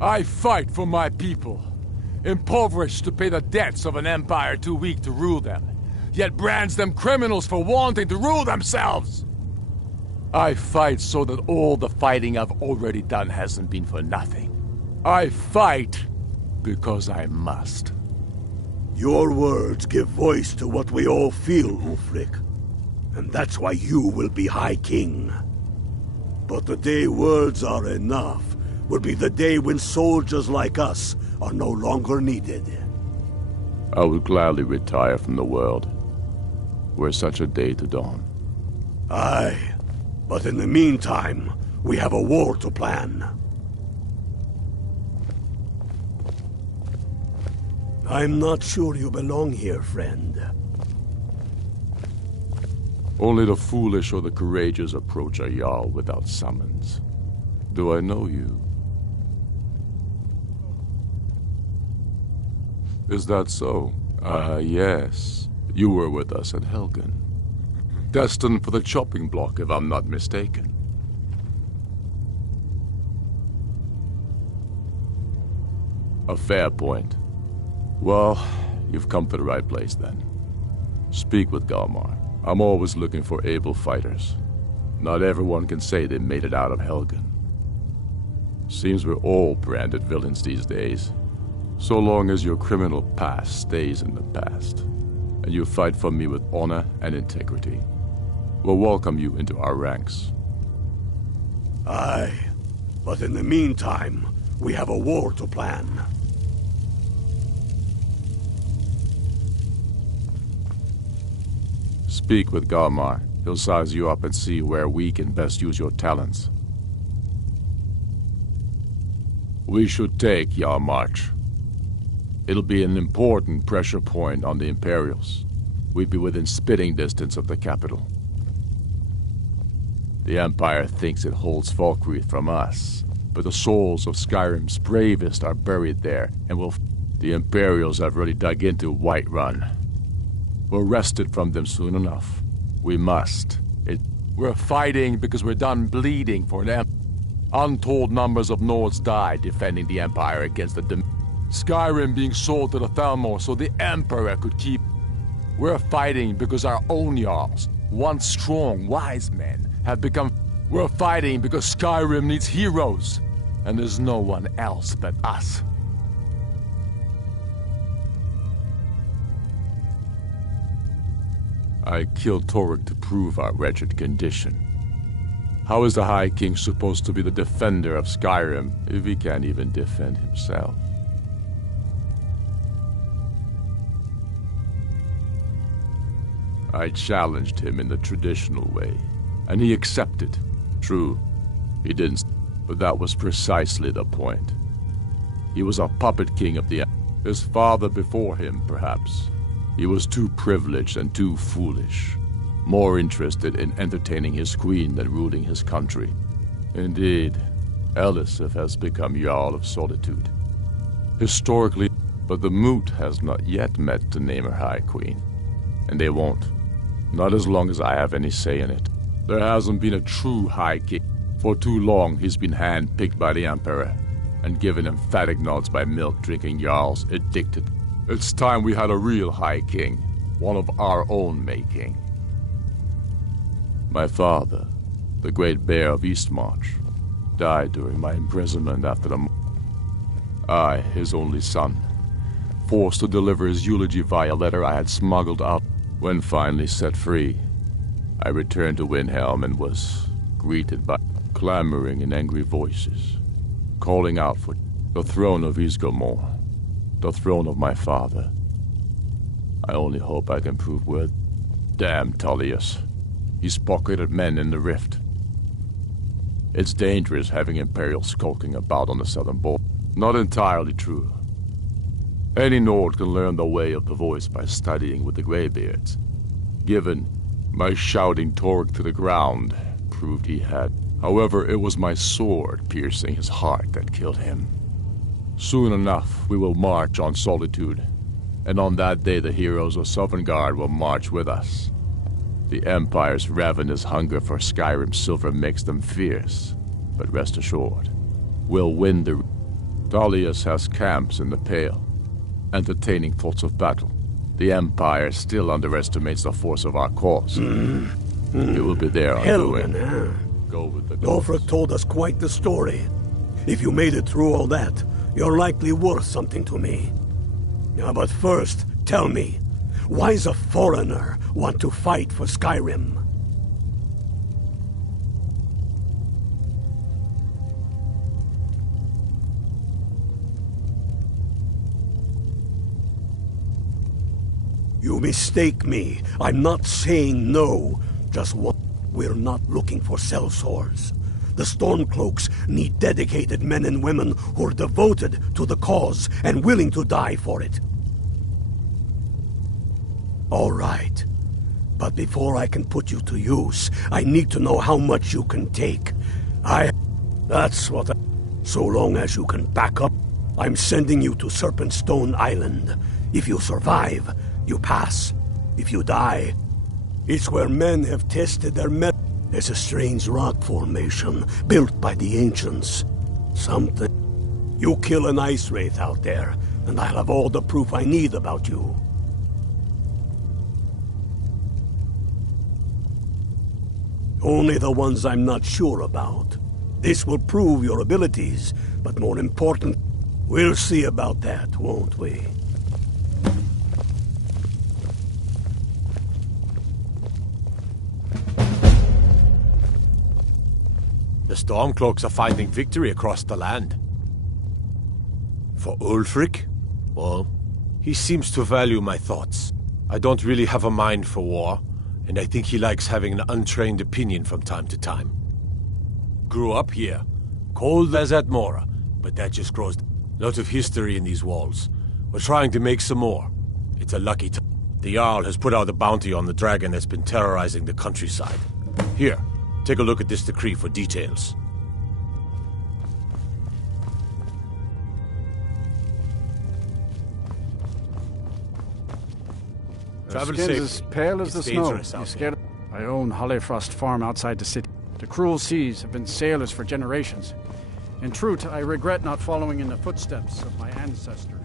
I fight for my people, impoverished to pay the debts of an empire too weak to rule them, yet brands them criminals for wanting to rule themselves. I fight so that all the fighting I've already done hasn't been for nothing. I fight because I must. Your words give voice to what we all feel, Ulfric. And that's why you will be High King. But the day words are enough will be the day when soldiers like us are no longer needed. I would gladly retire from the world, were such a day to dawn. Aye, but in the meantime, we have a war to plan. I'm not sure you belong here, friend. Only the foolish or the courageous approach a Jarl without summons. Do I know you? Is that so? Yes. You were with us at Helgen. Destined for the chopping block, if I'm not mistaken. A fair point. Well, you've come to the right place then. Speak with Galmar. I'm always looking for able fighters. Not everyone can say they made it out of Helgen. Seems we're all branded villains these days. So long as your criminal past stays in the past, and you fight for me with honor and integrity, we'll welcome you into our ranks. Aye, but in the meantime, we have a war to plan. Speak with Galmar. He'll size you up and see where we can best use your talents. We should take Yarmarch. It'll be an important pressure point on the Imperials. We'd be within spitting distance of the capital. The Empire thinks it holds Falkreath from us, but the souls of Skyrim's bravest are buried there, and the Imperials have really dug into Whiterun. We'll wrest it from them soon enough. We must. We're fighting because we're done bleeding for them. Untold numbers of Nords died defending the Empire against the Skyrim being sold to the Thalmor so the Emperor could keep. We're fighting because our own Jarls, once strong, wise men, have become. We're fighting because Skyrim needs heroes, and there's no one else but us. I killed Torek to prove our wretched condition. How is the High King supposed to be the defender of Skyrim if he can't even defend himself? I challenged him in the traditional way, and he accepted. True, he didn't, but that was precisely the point. He was a puppet king of the... His father before him, perhaps. He was too privileged and too foolish, more interested in entertaining his queen than ruling his country. Indeed, Elisif has become Jarl of Solitude. Historically, but the Moot has not yet met to name her High Queen. And they won't. Not as long as I have any say in it. There hasn't been a true High King. For too long, he's been hand-picked by the Emperor, and given emphatic nods by milk-drinking Jarls addicted. It's time we had a real High King, one of our own making. My father, the Great Bear of Eastmarch, died during my imprisonment after the... I, his only son, forced to deliver his eulogy via letter I had smuggled out. When finally set free, I returned to Windhelm and was greeted by clamoring in angry voices, calling out for the throne of Ysgramor, the throne of my father. I only hope I can prove worth. Damn Tullius. He's pocketed men in the rift. It's dangerous having Imperials skulking about on the southern border. Not entirely true. Any Nord can learn the way of the voice by studying with the Greybeards. Given, my shouting Torek to the ground proved he had. However, it was my sword piercing his heart that killed him. Soon enough, we will march on Solitude, and on that day the heroes of Sovngarde will march with us. The Empire's ravenous hunger for Skyrim's silver makes them fierce, but rest assured, we'll win the... Tullius has camps in the Pale, entertaining thoughts of battle. The Empire still underestimates the force of our cause. It will be there on Helgen, doing. huh? Go with the Ulfric told us quite the story. If you made it through all that, you're likely worth something to me. Now, but first, tell me, why does a foreigner want to fight for Skyrim? You mistake me. I'm not saying no. Just one. We're not looking for sellswords. The Stormcloaks need dedicated men and women who are devoted to the cause and willing to die for it. All right. But before I can put you to use, I need to know how much you can take. That's what So long as you can back up, I'm sending you to Serpentstone Island. If you survive, you pass. If you die, it's where men have tested their metal. There's a strange rock formation built by the ancients. Something. You kill an ice wraith out there, and I'll have all the proof I need about you. Only the ones I'm not sure about. This will prove your abilities, but more important, we'll see about that, won't we? The Stormcloaks are finding victory across the land. For Ulfric? Well, he seems to value my thoughts. I don't really have a mind for war, and I think he likes having an untrained opinion from time to time. Grew up here, cold as at Mora, but that just grows. Lot of history in these walls. We're trying to make some more. It's a lucky time. The Jarl has put out a bounty on the dragon that's been terrorizing the countryside. Here, take a look at this decree for details. Travel skin's as pale as the snow. You scared? I own Hollifrost Farm outside the city. The cruel seas have been sailors for generations. In truth, I regret not following in the footsteps of my ancestors.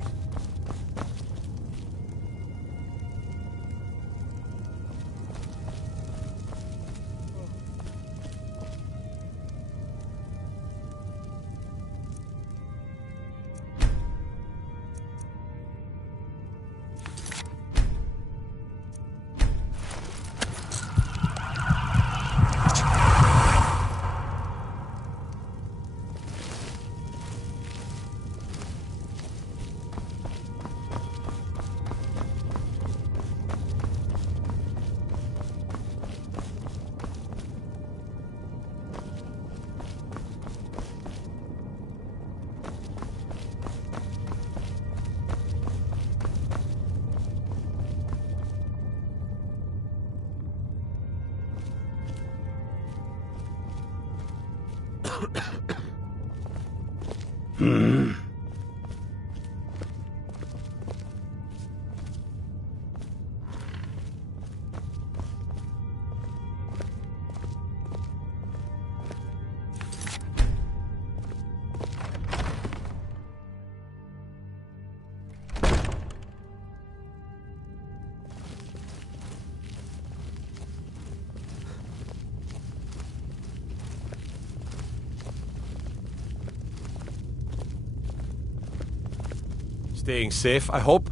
Staying safe, I hope?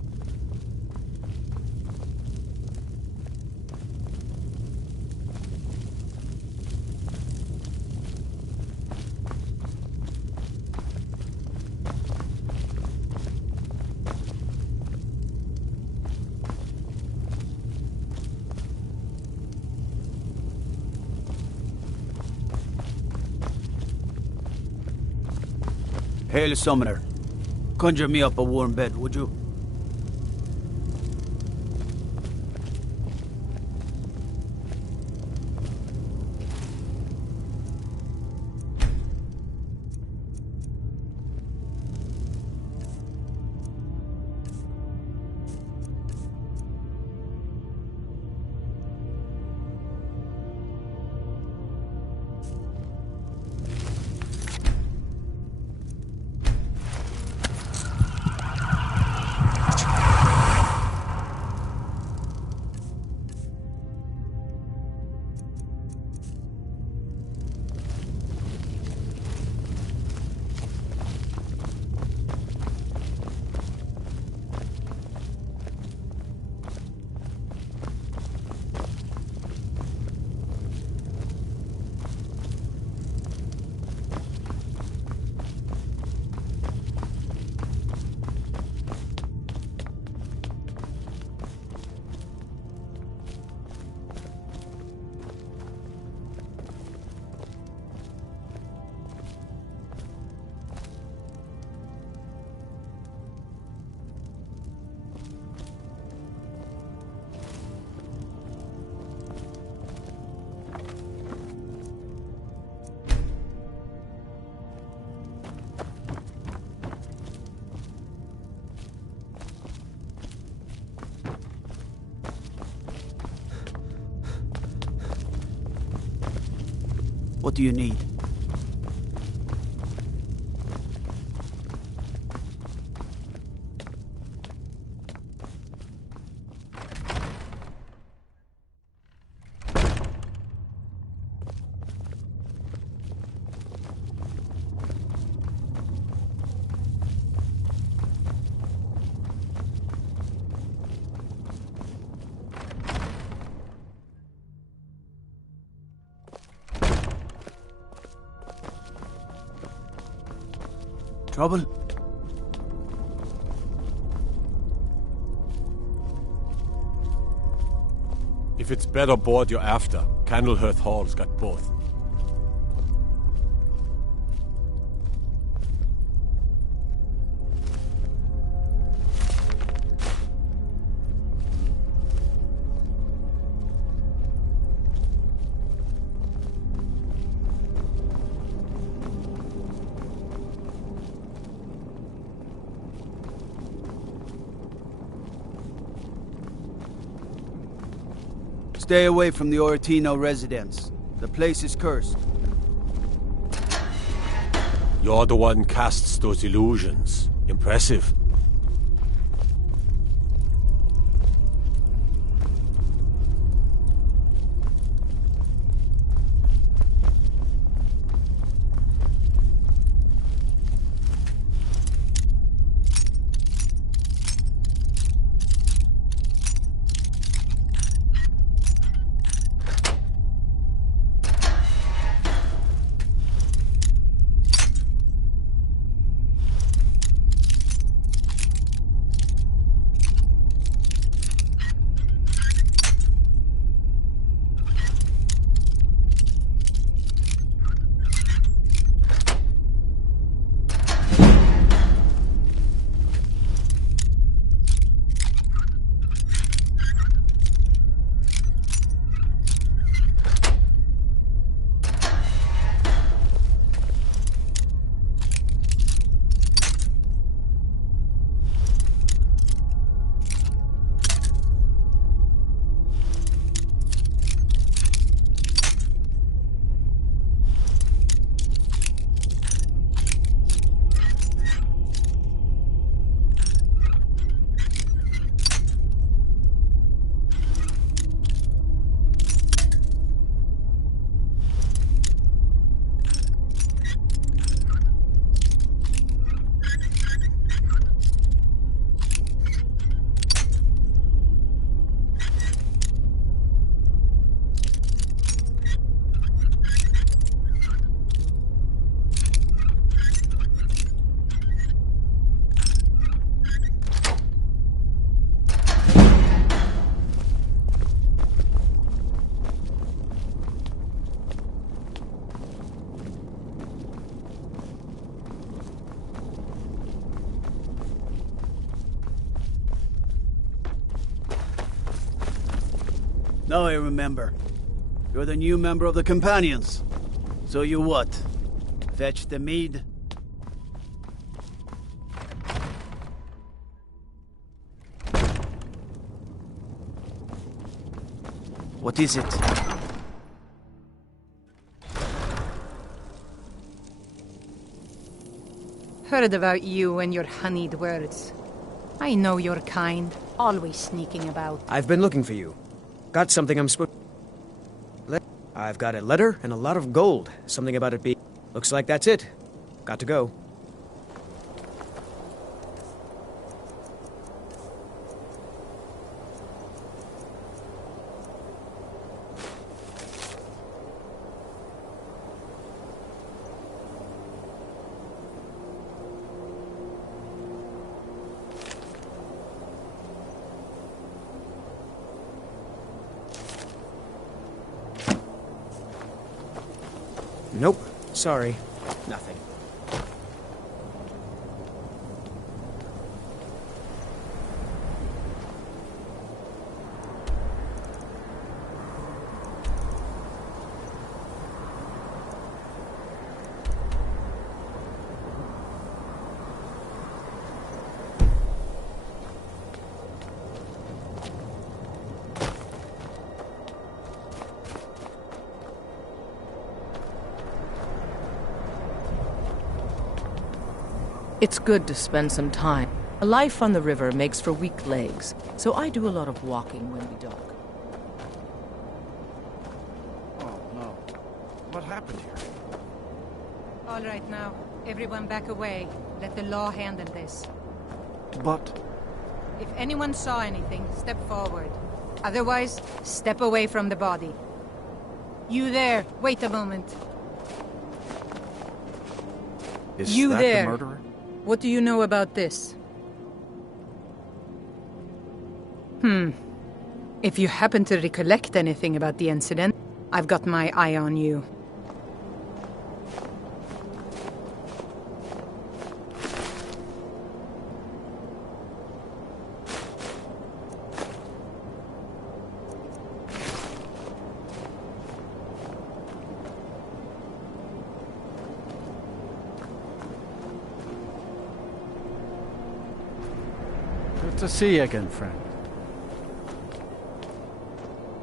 Hail, Summoner. Conjure me up a warm bed, would you? What do you need? Trouble? If it's bed or board you're after, Candlehearth Hall's got both. Stay away from the Oratino residence. The place is cursed. You're the one casts those illusions. Impressive. Now I remember. You're the new member of the Companions. So you what? Fetch the mead? What is it? Heard about you and your honeyed words. I know your kind, always sneaking about. I've been looking for you. Got something I'm supposed... I've got a letter and a lot of gold. Something about it being... Looks like that's it. Got to go. Nope. Sorry. Nothing. It's good to spend some time. A life on the river makes for weak legs, so I do a lot of walking when we dock. Oh, no. What happened here? All right now, everyone back away. Let the law handle this. But... If anyone saw anything, step forward. Otherwise, step away from the body. You there, wait a moment. Is you that there. the murderer? What do you know about this? If you happen to recollect anything about the incident, I've got my eye on you. Good to see you again, friend.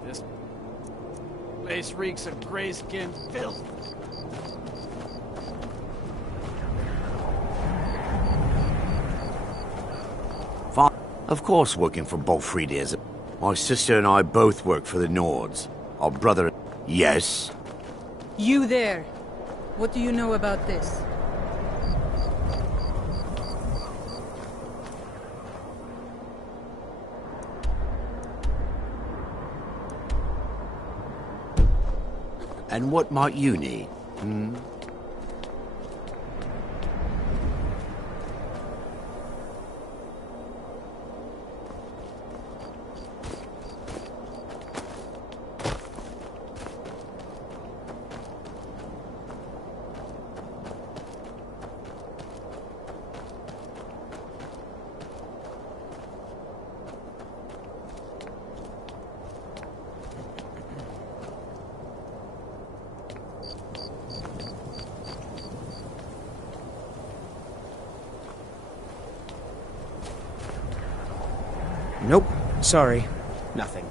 This place reeks of gray-skinned filth. Of course, working for Bolfried is. My sister and I both work for the Nords. Our brother... Yes? You there. What do you know about this? And what might you need? Nope. Sorry. Nothing.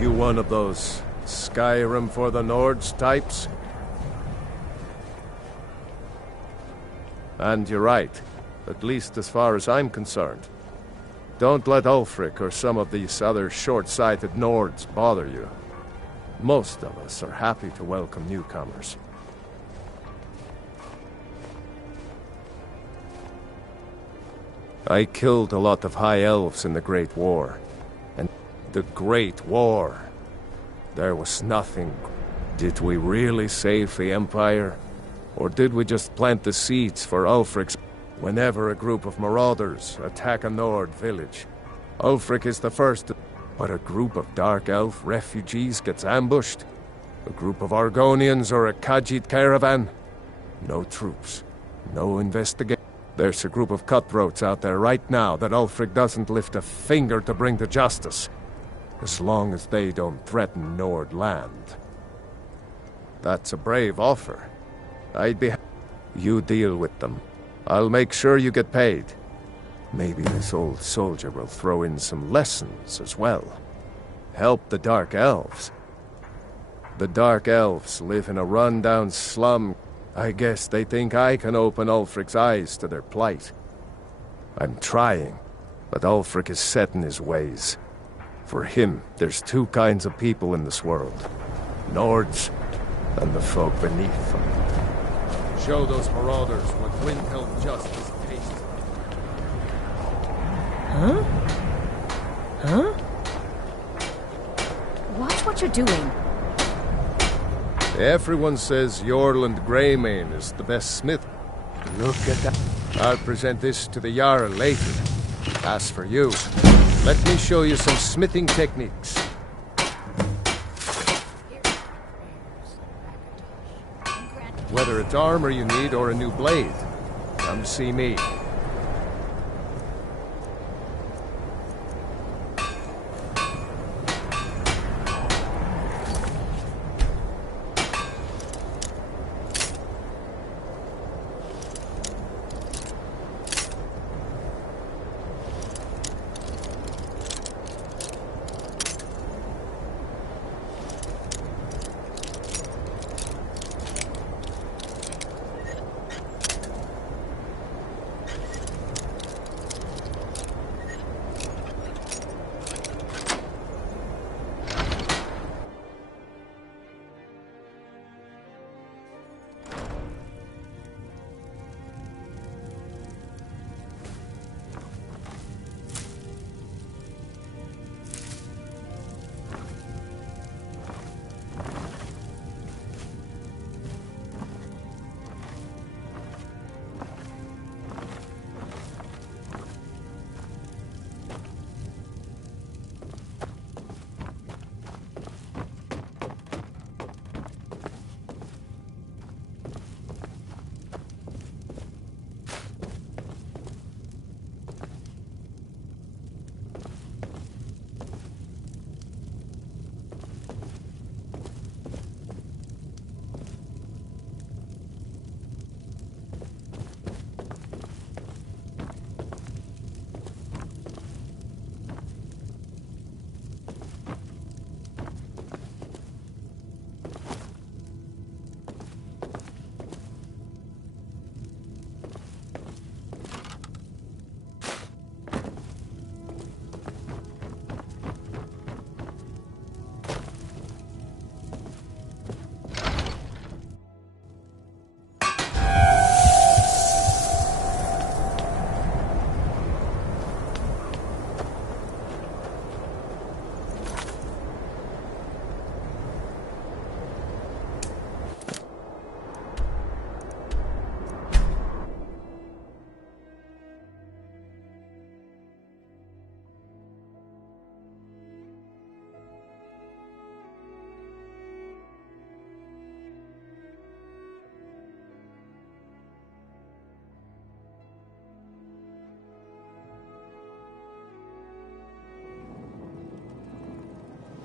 You one of those Skyrim for the Nords types? And you're right, at least as far as I'm concerned. Don't let Ulfric or some of these other short-sighted Nords bother you. Most of us are happy to welcome newcomers. I killed a lot of High Elves in the Great War. And the Great War. There was nothing. Did we really save the Empire? Or did we just plant the seeds for Ulfric's? Whenever a group of marauders attack a Nord village, Ulfric is the first. But a group of Dark Elf refugees gets ambushed? A group of Argonians or a Khajiit caravan? No troops. No investigation. There's a group of cutthroats out there right now that Ulfric doesn't lift a finger to bring to justice. As long as they don't threaten Nord land. That's a brave offer. I'd be... You deal with them. I'll make sure you get paid. Maybe this old soldier will throw in some lessons as well. Help the Dark Elves. The Dark Elves live in a run-down slum. I guess they think I can open Ulfric's eyes to their plight. I'm trying, but Ulfric is set in his ways. For him, there's two kinds of people in this world. Nords, and the folk beneath them. Show those marauders what Windhelm justice tastes like. Huh? Huh? Watch what you're doing. Everyone says Jorland Greymane is the best smith. Look at that. I'll present this to the Jarl later. As for you, let me show you some smithing techniques. Whether it's armor you need or a new blade, come see me.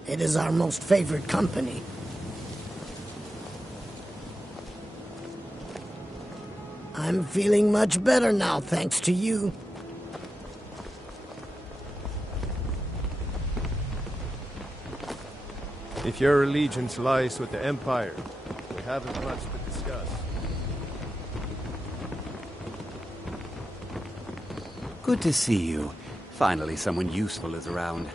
It is our most favored company. I'm feeling much better now, thanks to you. If your allegiance lies with the Empire, we haven't much to discuss. Good to see you. Finally, someone useful is around.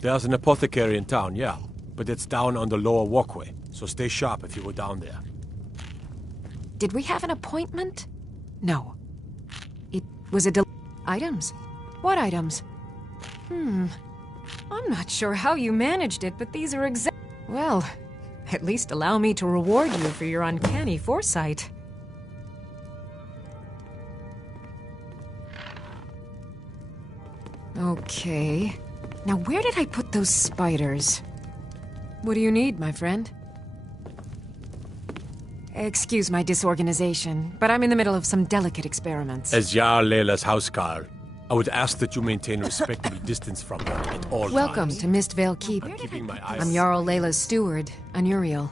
There's an apothecary in town, yeah. But it's down on the lower walkway, so stay sharp if you go down there. Did we have an appointment? No. It was a items? What items? I'm not sure how you managed it, but these are well, at least allow me to reward you for your uncanny foresight. Okay. Now, where did I put those spiders? What do you need, my friend? Excuse my disorganization, but I'm in the middle of some delicate experiments. As Jarl Layla's housecarl, I would ask that you maintain a respectable distance from her at all Welcome times. to Mistvale Keep. I'm keeping my eyes... I'm Jarl Layla's steward, Anuriel.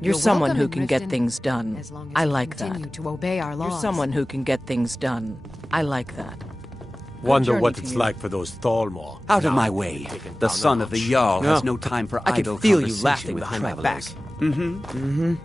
You're someone who can get things done. I like that. Continue to obey our laws. You're someone who can get things done. I like that. Wonder what it's like for those Thalmor. Out of my way. The son of the Jarl has no time for I idle can feel you conversation laughing with behind my back. travelers.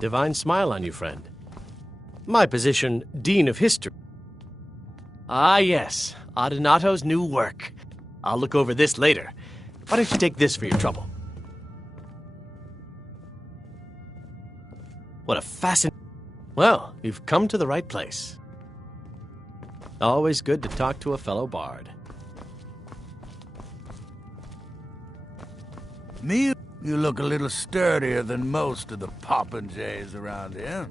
Divine smile on you, friend. My position, Dean of History. Ah, yes. Adonato's new work. I'll look over this later. Why don't you take this for your trouble? What a fascinating... Well, you've come to the right place. Always good to talk to a fellow bard. Me? You look a little sturdier than most of the popinjays around here.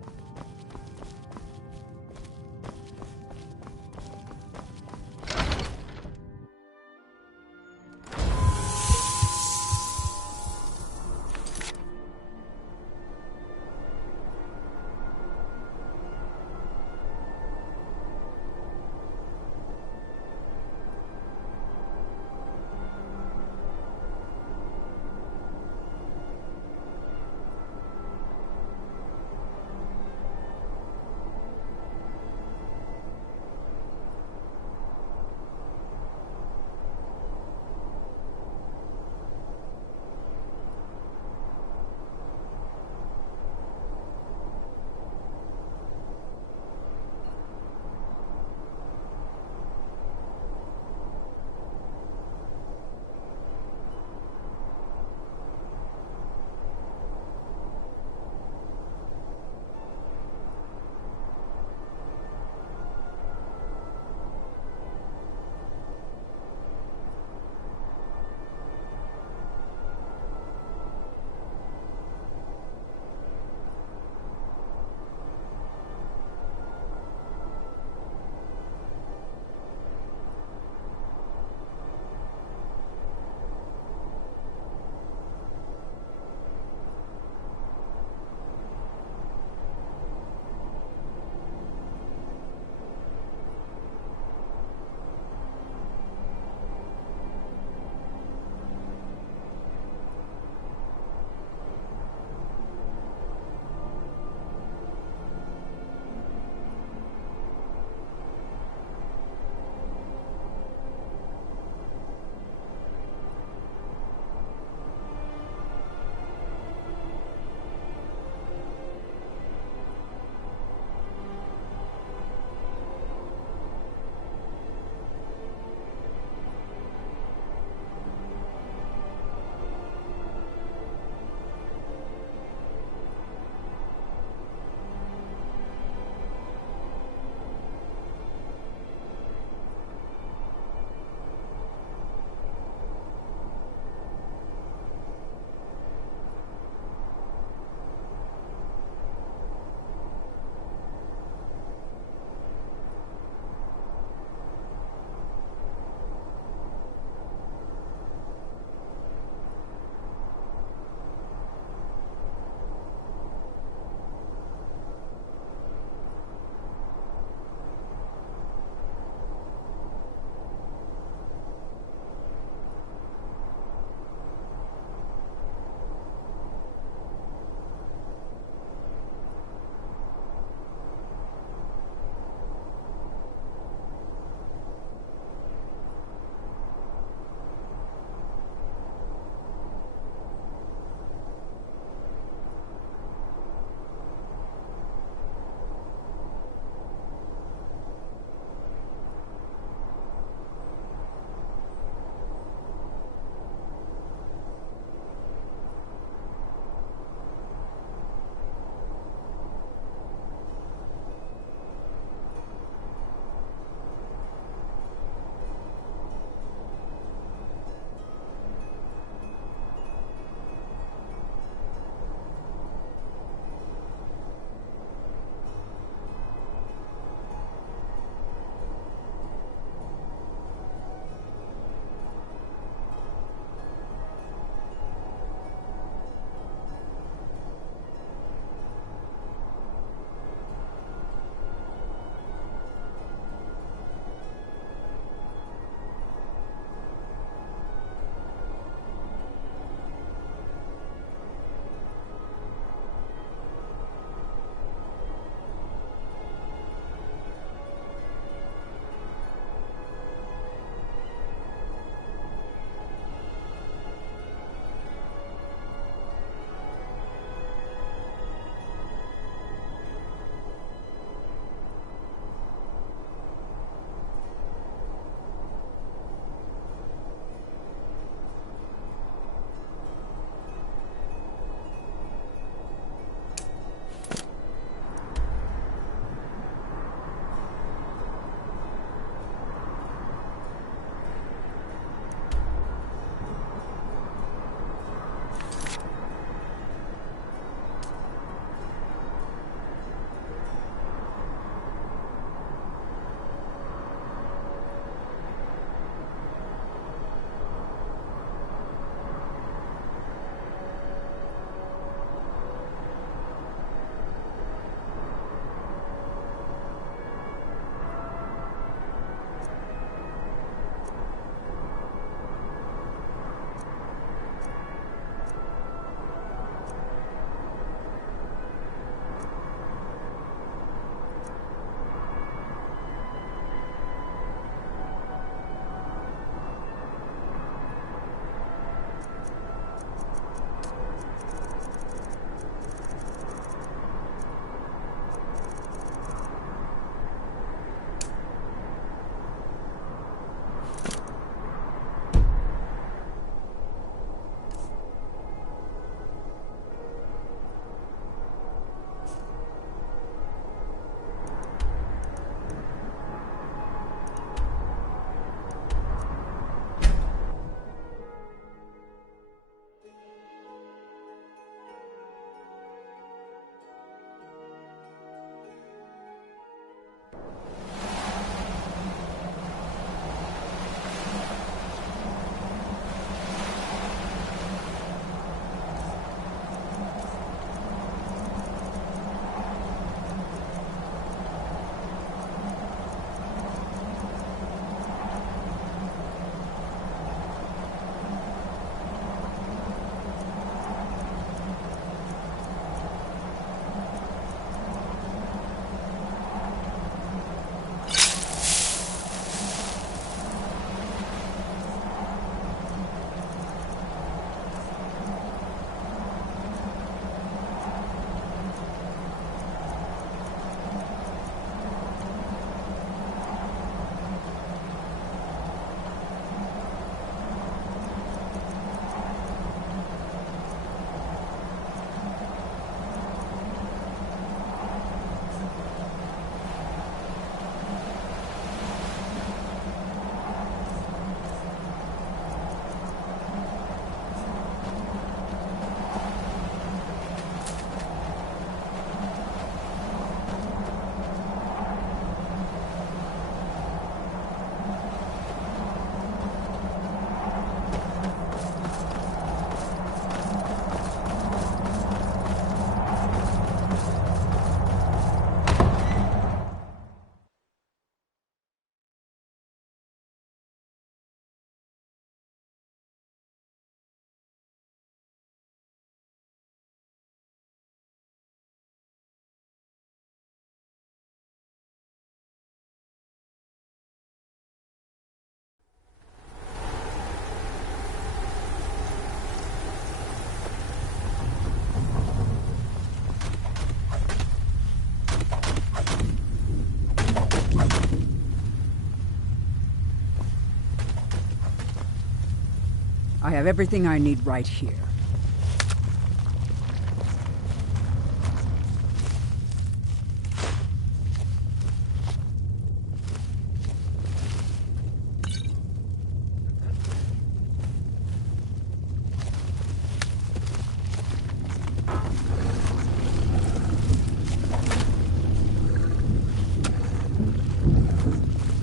I have everything I need right here.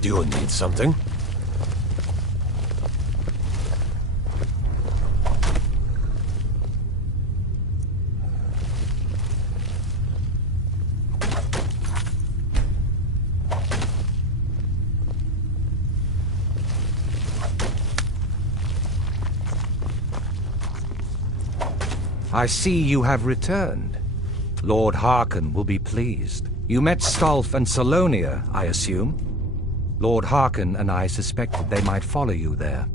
Do you need something? I see you have returned. Lord Harkon will be pleased. You met Stolf and Salonia, I assume? Lord Harkon and I suspected they might follow you there.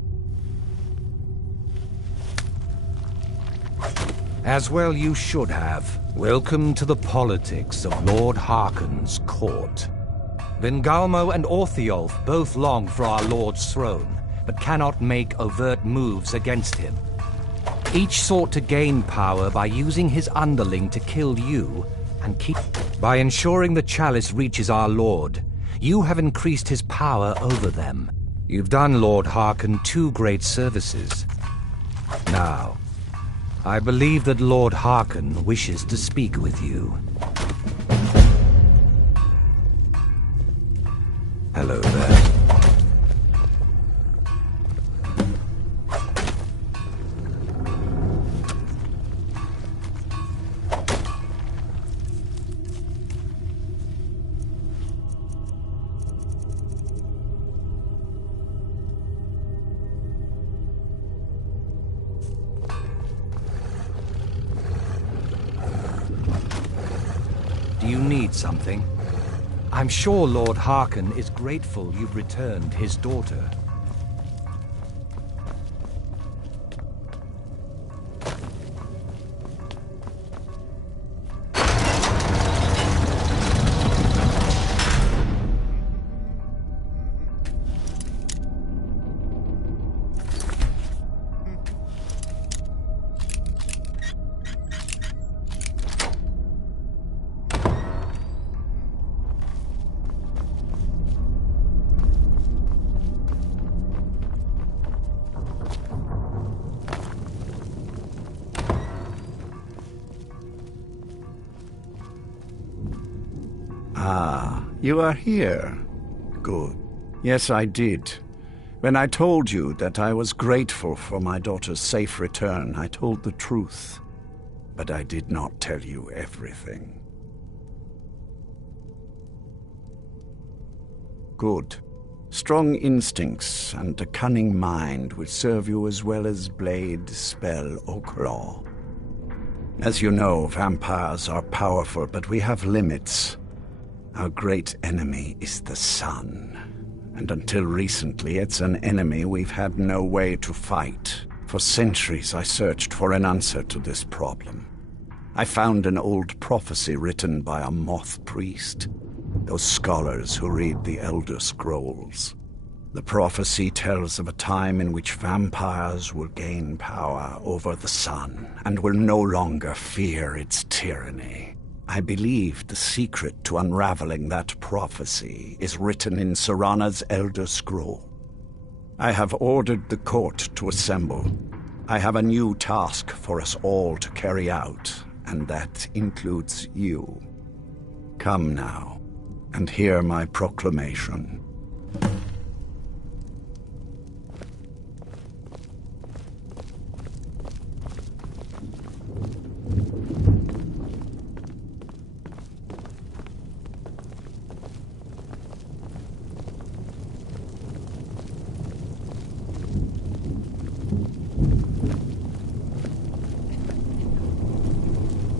As well you should have. Welcome to the politics of Lord Harkon's court. Vingalmo and Orthiolf both long for our Lord's throne, but cannot make overt moves against him. Each sought to gain power by using his underling to kill you and keep... By ensuring the chalice reaches our Lord, you have increased his power over them. You've done Lord Harkon 2 great services. Now, I believe that Lord Harkon wishes to speak with you. Hello there. Do you need something? I'm sure Lord Harkon is grateful you've returned his daughter. Ah, you are here. Good. Yes, I did. When I told you that I was grateful for my daughter's safe return, I told the truth. But I did not tell you everything. Good. Strong instincts and a cunning mind will serve you as well as blade, spell, or claw. As you know, vampires are powerful, but we have limits. Our great enemy is the sun. And until recently, it's an enemy we've had no way to fight. For centuries, I searched for an answer to this problem. I found an old prophecy written by a moth priest. Those scholars who read the Elder Scrolls. The prophecy tells of a time in which vampires will gain power over the sun and will no longer fear its tyranny. I believe the secret to unraveling that prophecy is written in Serana's Elder Scroll. I have ordered the court to assemble. I have a new task for us all to carry out, and that includes you. Come now, and hear my proclamation.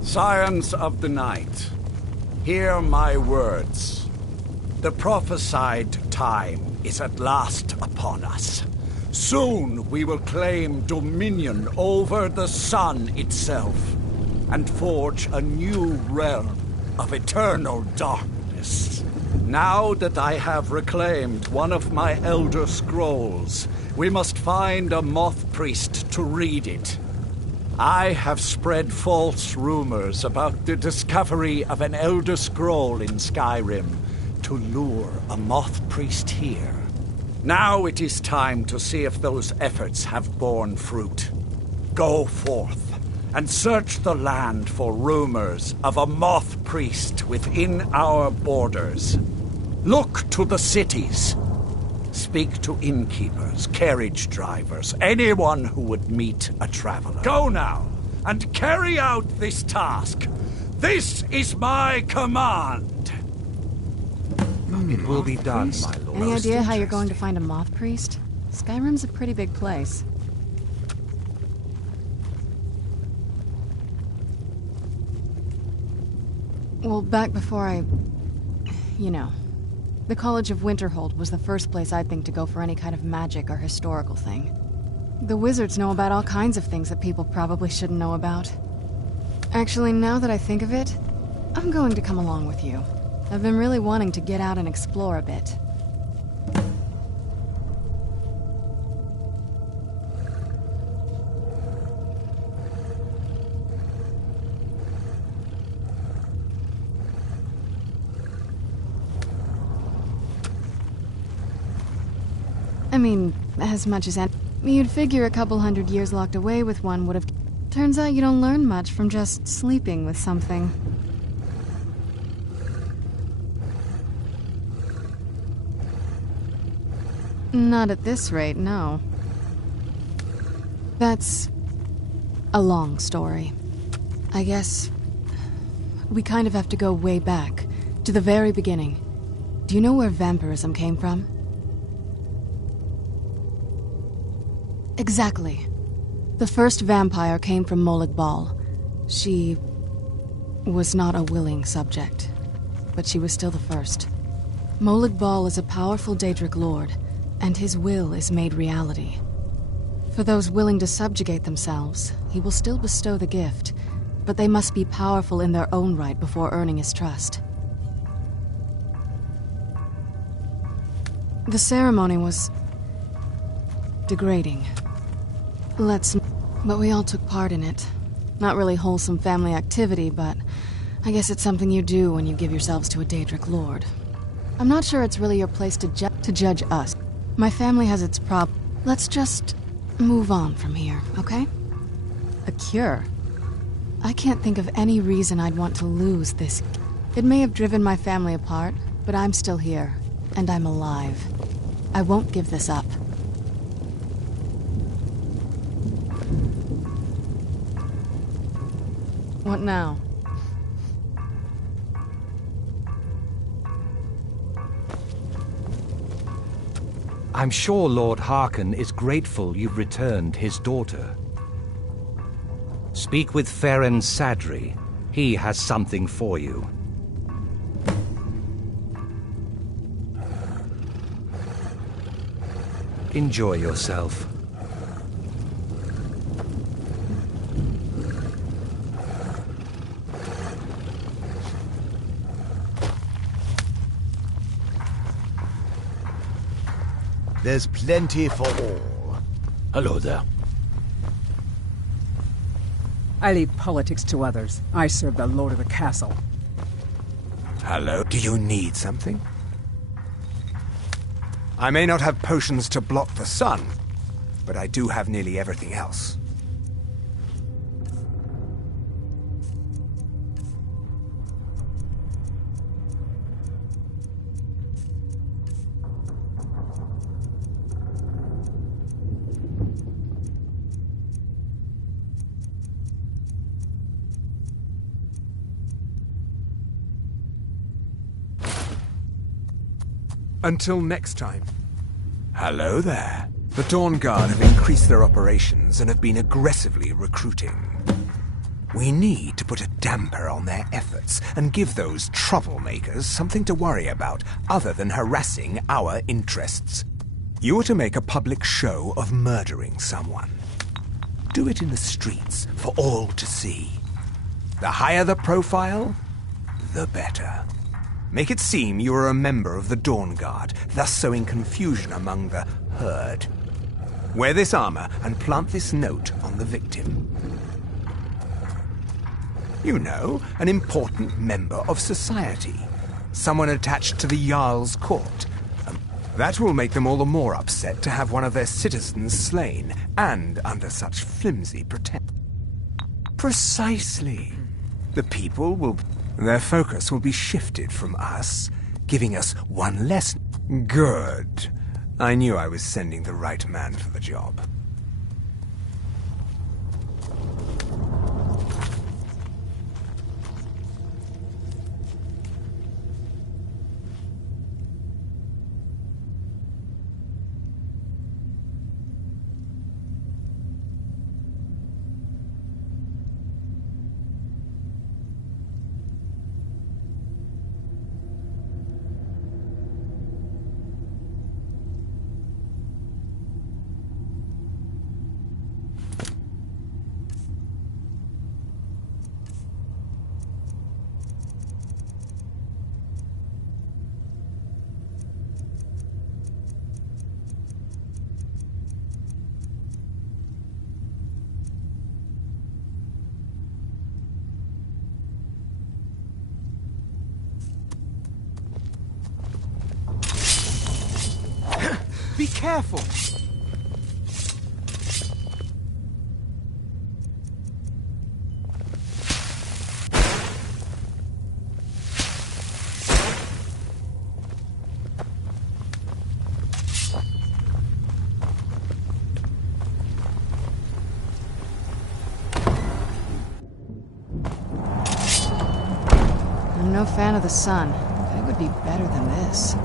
Scions of the night, hear my words. The prophesied time is at last upon us. Soon we will claim dominion over the sun itself, and forge a new realm of eternal darkness. Now that I have reclaimed one of my Elder Scrolls, We must find a moth priest to read it. I have spread false rumors about the discovery of an Elder Scroll in Skyrim to lure a moth priest here. Now it is time to see if those efforts have borne fruit. Go forth and search the land for rumors of a moth priest within our borders. Look to the cities. Speak to innkeepers, carriage drivers, anyone who would meet a traveler. Go now, and carry out this task. This is my command. It will be done, my lord. Any idea how you're going to find a moth priest? Skyrim's a pretty big place. Well, back before the College of Winterhold was the first place I'd think to go for any kind of magic or historical thing. The wizards know about all kinds of things that people probably shouldn't know about. Actually, now that I think of it, I'm going to come along with you. I've been really wanting to get out and explore a bit. I mean, as much as you'd figure a couple 100 years locked away with one would have... Turns out you don't learn much from just sleeping with something. Not at this rate, no. That's a long story. I guess we kind of have to go way back, to the very beginning. Do you know where vampirism came from? Exactly. The first vampire came from Molag Bal. She was not a willing subject, but she was still the first. Molag Bal is a powerful Daedric lord, and his will is made reality. For those willing to subjugate themselves, he will still bestow the gift, but they must be powerful in their own right before earning his trust. The ceremony was degrading. But we all took part in it. Not really wholesome family activity, but I guess it's something you do when you give yourselves to a Daedric lord. I'm not sure it's really your place to judge us. My family has its problem. Let's just move on from here, okay? A cure? I can't think of any reason I'd want to lose this. It may have driven my family apart, but I'm still here, and I'm alive. I won't give this up. What now? I'm sure Lord Harkon is grateful you've returned his daughter. Speak with Ferren Sadri. He has something for you. Enjoy yourself. There's plenty for all. Hello there. I leave politics to others. I serve the lord of the castle. Hello? Do you need something? I may not have potions to block the sun, but I do have nearly everything else. Until next time. Hello there. The Dawn Guard have increased their operations and have been aggressively recruiting. We need to put a damper on their efforts and give those troublemakers something to worry about other than harassing our interests. You are to make a public show of murdering someone. Do it in the streets for all to see. The higher the profile, the better. Make it seem you are a member of the Dawn Guard, thus sowing confusion among the herd. Wear this armor and plant this note on the victim. You know, an important member of society. Someone attached to the Jarl's court. That will make them all the more upset to have one of their citizens slain, and under such flimsy pretense. Precisely. The people will... Their focus will be shifted from us, giving us one less... Good. I knew I was sending the right man for the job. Be careful! I'm no fan of the sun, but it would be better than this.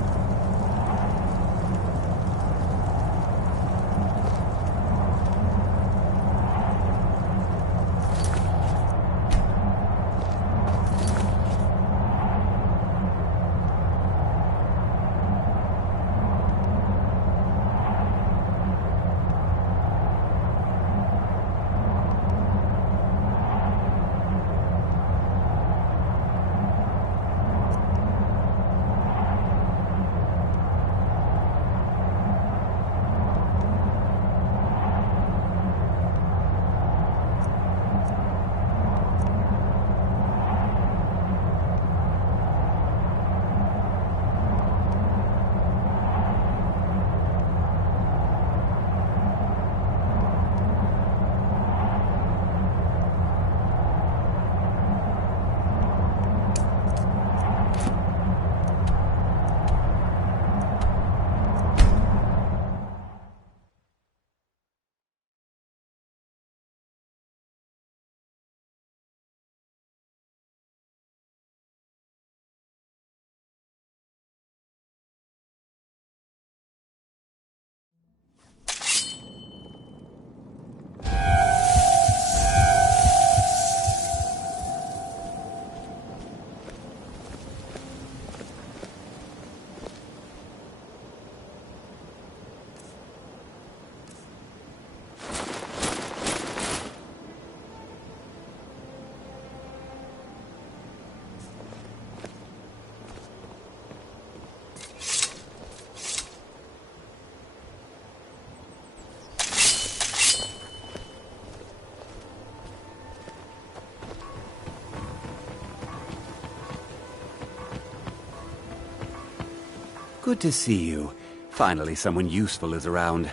Good to see you. Finally, someone useful is around.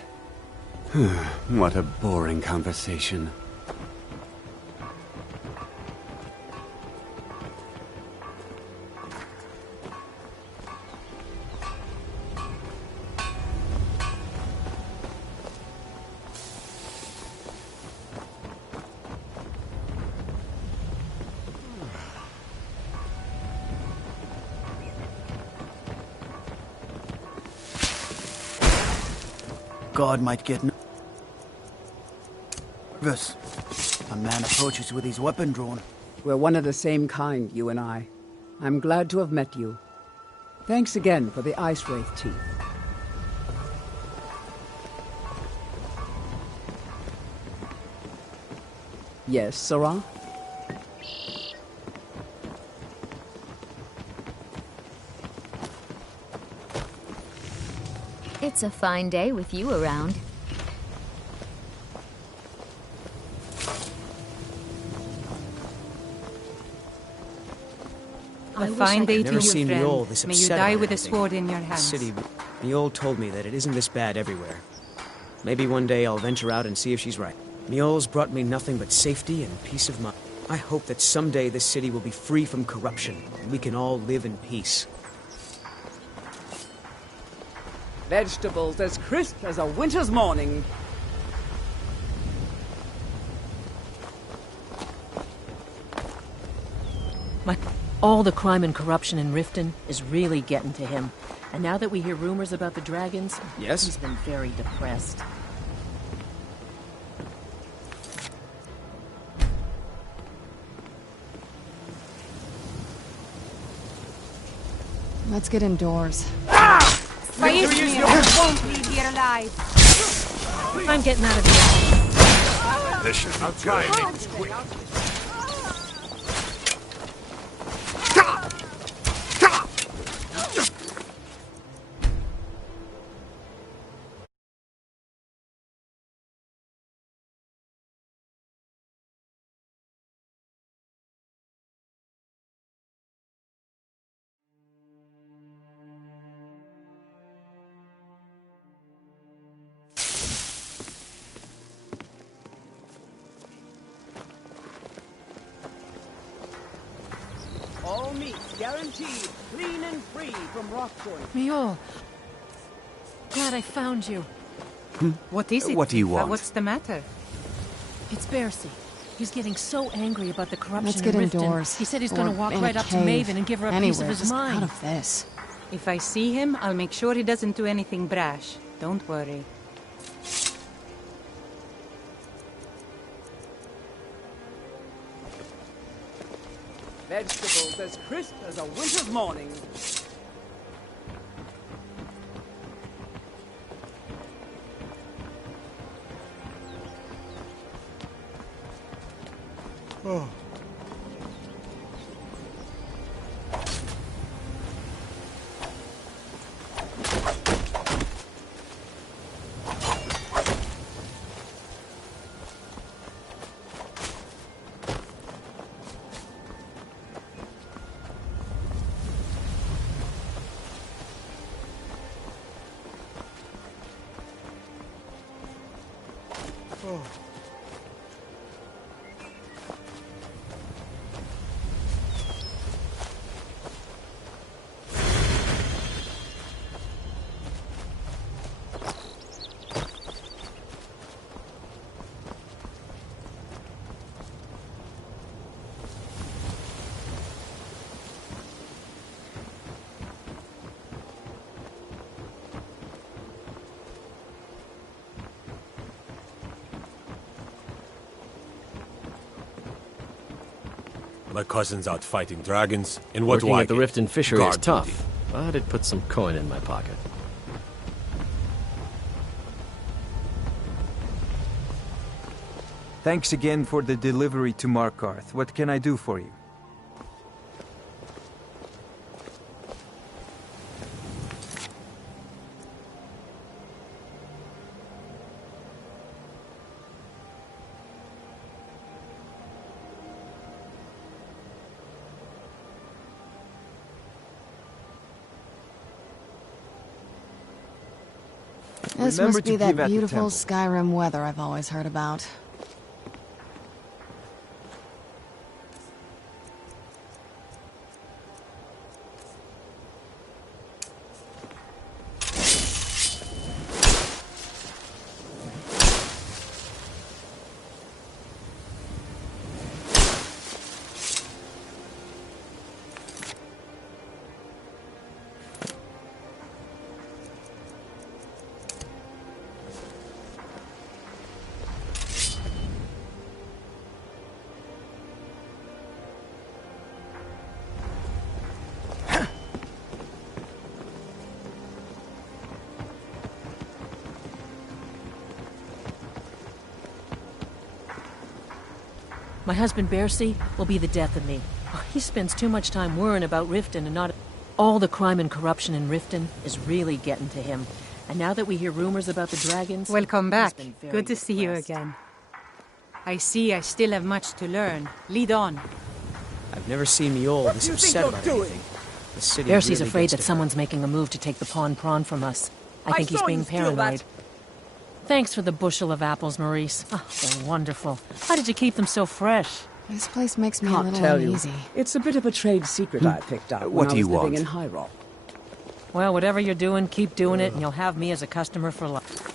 What a boring conversation. God might get nervous. A man approaches with his weapon drawn. We're one of the same kind, you and I. I'm glad to have met you. Thanks again for the Ice Wraith teeth. Yes, Sarah? It's a fine day with you around. A fine day to Never you, seen friend. Mjol this May you upset die about with a anything. sword in your The hands. city. Mjol told me that it isn't this bad everywhere. Maybe one day I'll venture out and see if she's right. Mjol's brought me nothing but safety and peace of mind. I hope that someday this city will be free from corruption, and we can all live in peace. Vegetables as crisp as a winter's morning. All the crime and corruption in Riften is really getting to him. And now that we hear rumors about the dragons, yes, he's been very depressed. Let's get indoors. Faithru won't leave here alive. I'm getting out of here. This should be good. Quick. All meat guaranteed, clean and free from rock joints. Mjol. Glad I found you. What is it? What do you want? What's the matter? It's Bercy. He's getting so angry about the corruption Let's get in Riften. indoors. He said he's Or going to walk in a right up to cave. Maven and give her a piece Anywhere, of his just mind. out of this. If I see him, I'll make sure he doesn't do anything brash. Don't worry. Vegetables as crisp as a winter's morning. Oh. My cousin's out fighting dragons. In what Working way? at the Riften fishery is Guard tough, duty. but it puts some coin in my pocket. Thanks again for the delivery to Markarth. What can I do for you? This Remember must be to that give at the beautiful temple. Skyrim weather I've always heard about. My husband Bercy will be the death of me. He spends too much time worrying about Riften and not... All the crime and corruption in Riften is really getting to him. And now that we hear rumors about the dragons... Welcome back. he's been very Good to see you depressed. again. I see I still have much to learn. Lead on. I've never seen Miol this upset about anything. The city Bercy's really afraid gets that to her. someone's making a move to take the pawn prawn from us. I think he's being paranoid. Thanks for the bushel of apples, Maurice. Oh, they're wonderful. How did you keep them so fresh? This place makes me a Can't little tell you. uneasy. It's a bit of a trade secret I picked up What when do I you was living want? in High Rock. Well, whatever you're doing, keep doing it, and you'll have me as a customer for life.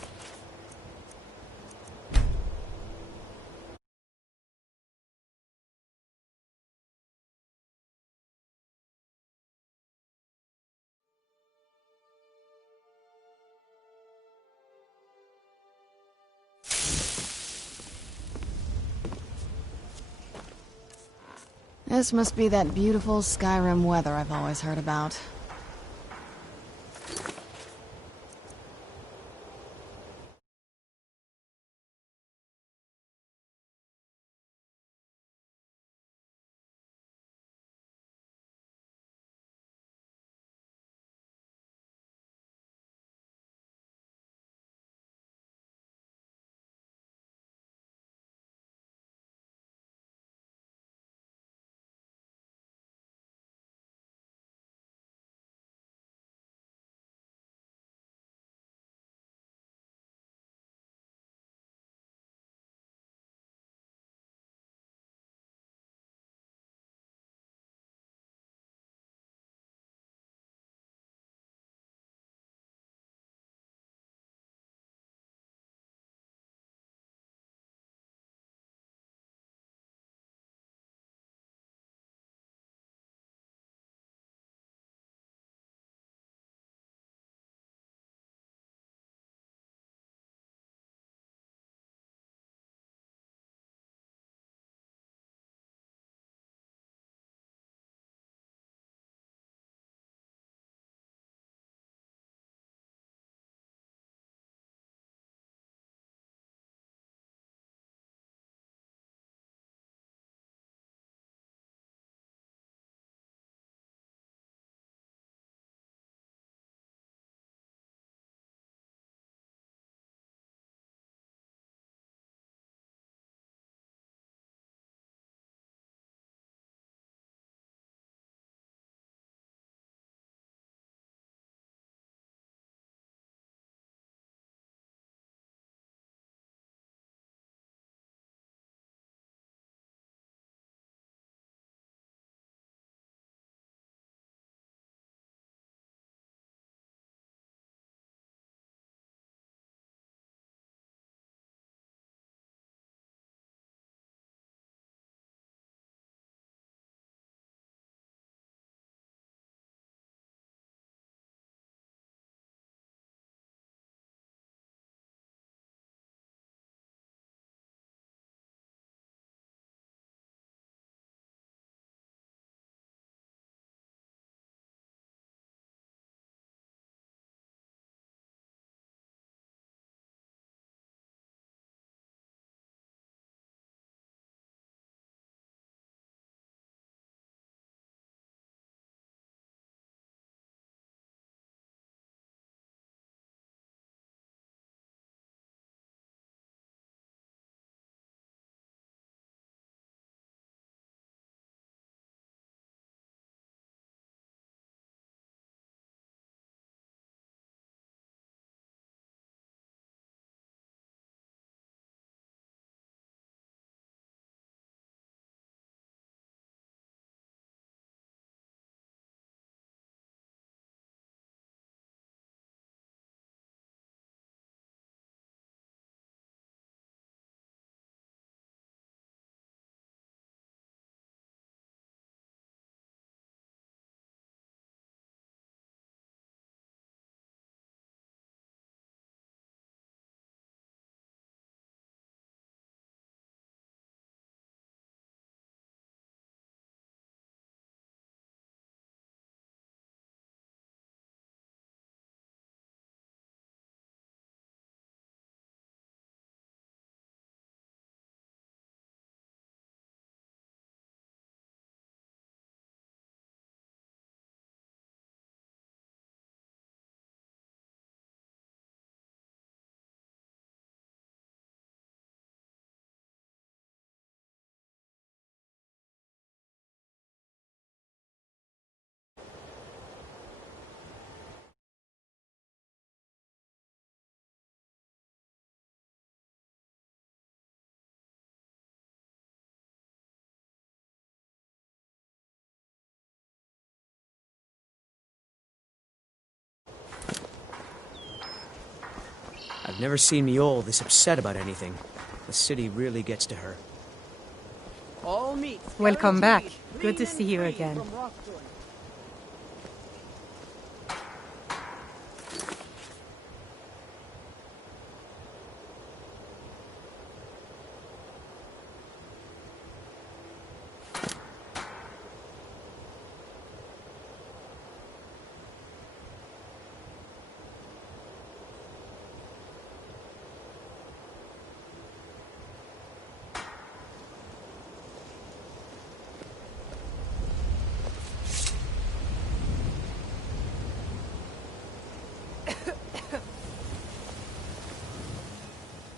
This must be that beautiful Skyrim weather I've always heard about. Never seen me all this upset about anything. The city really gets to her. All meat. Welcome back. Good to see you again.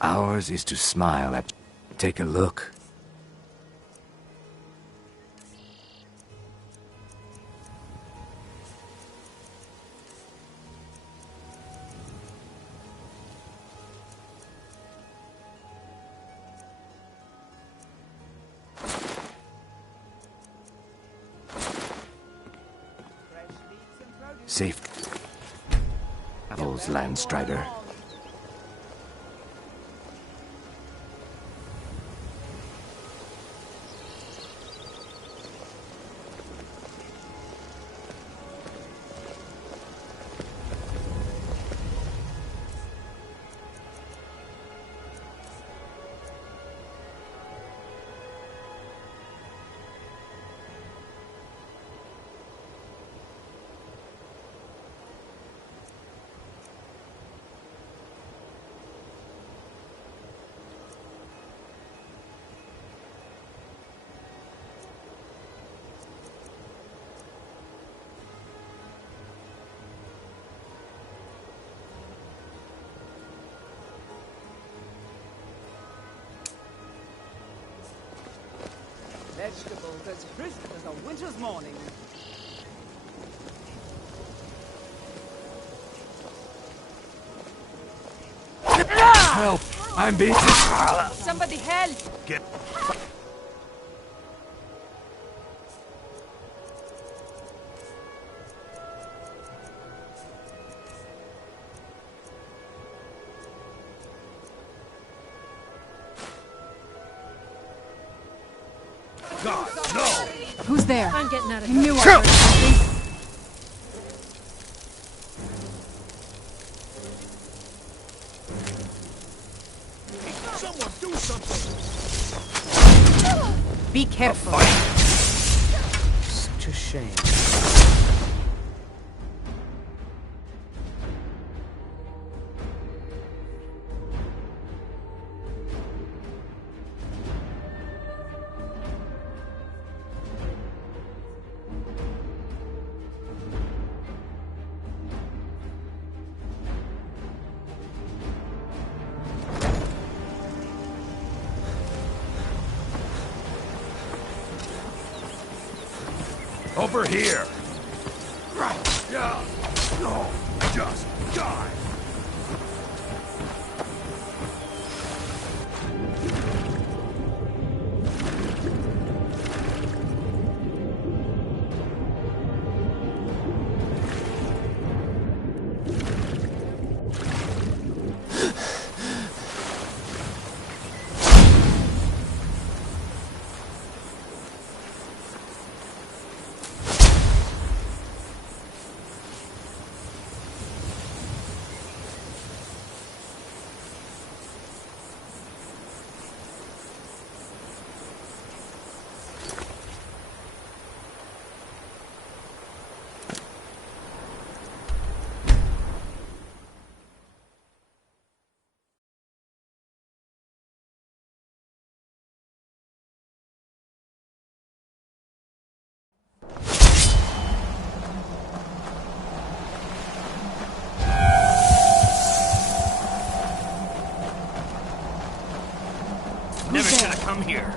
Ours is to smile at... Take a look. Safe. Apples, Landstrider. Vegetables as crisp as a winter's morning. Help! I'm being... Somebody help! Get... God, no! Who's there? I'm getting out of I knew I heard something. Someone do something! Be careful. Such a shame. Over here! Right! Yeah! No! Just die! Never should have come here.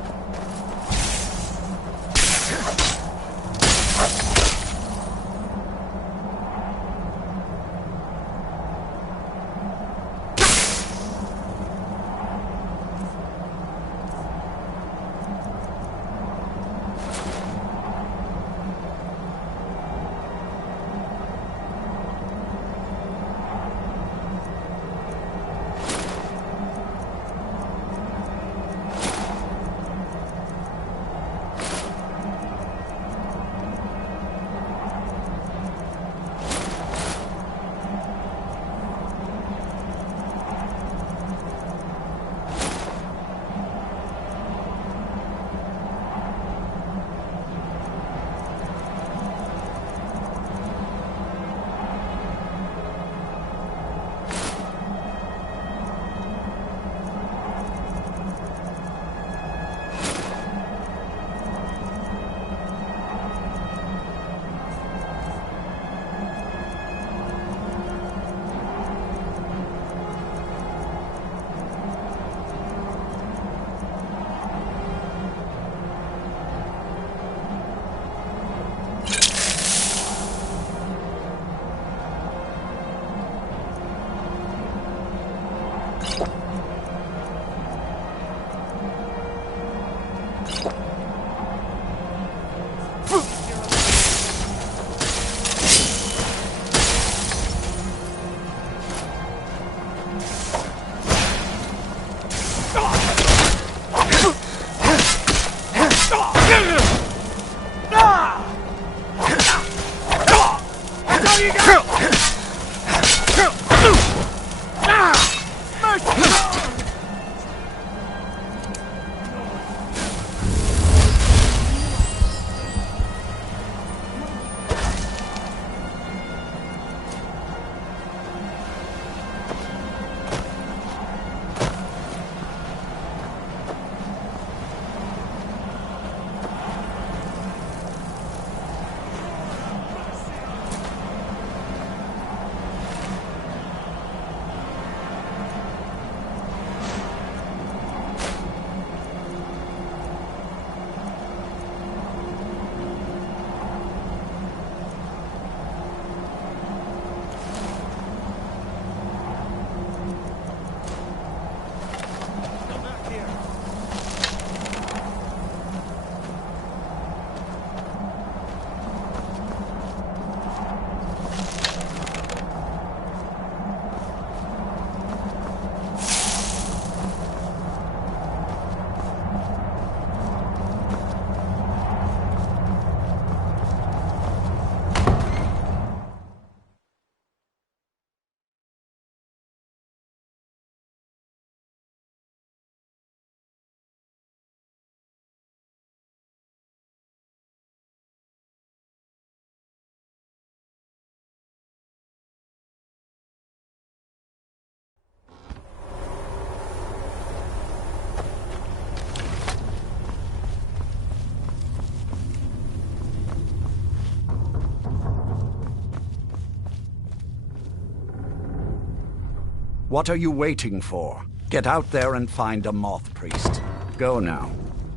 What are you waiting for? Get out there and find a moth priest. Go now,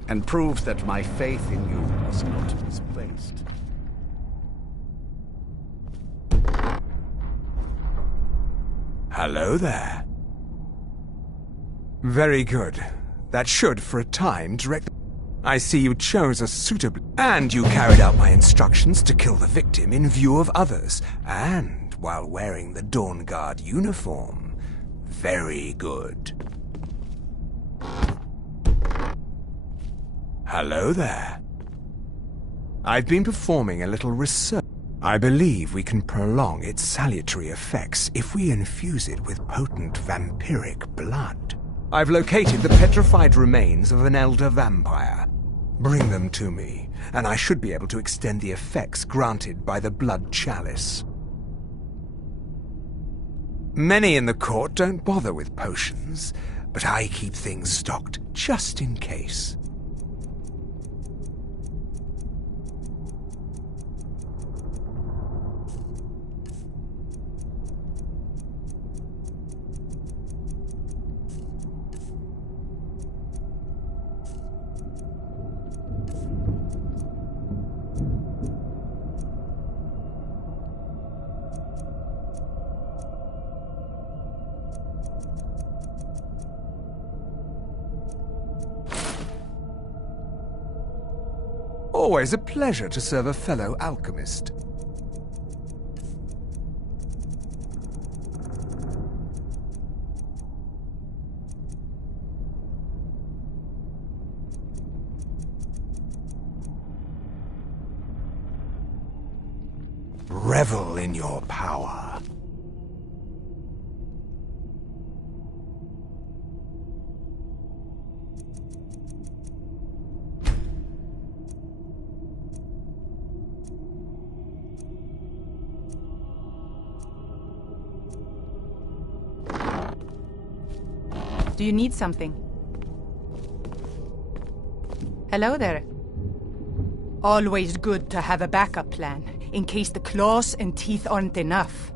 and prove that my faith in you was not misplaced. Hello there. Very good. That should, for a time, direct... I see you chose a suitable... And you carried out my instructions to kill the victim in view of others, and while wearing the Dawn Guard uniform. Very good. Hello there. I've been performing a little research. I believe we can prolong its salutary effects if we infuse it with potent vampiric blood. I've located the petrified remains of an elder vampire. Bring them to me, and I should be able to extend the effects granted by the blood chalice. Many in the court don't bother with potions, but I keep things stocked just in case. Always a pleasure to serve a fellow alchemist. Revel in your power. Do you need something? Hello there. Always good to have a backup plan, in case the claws and teeth aren't enough.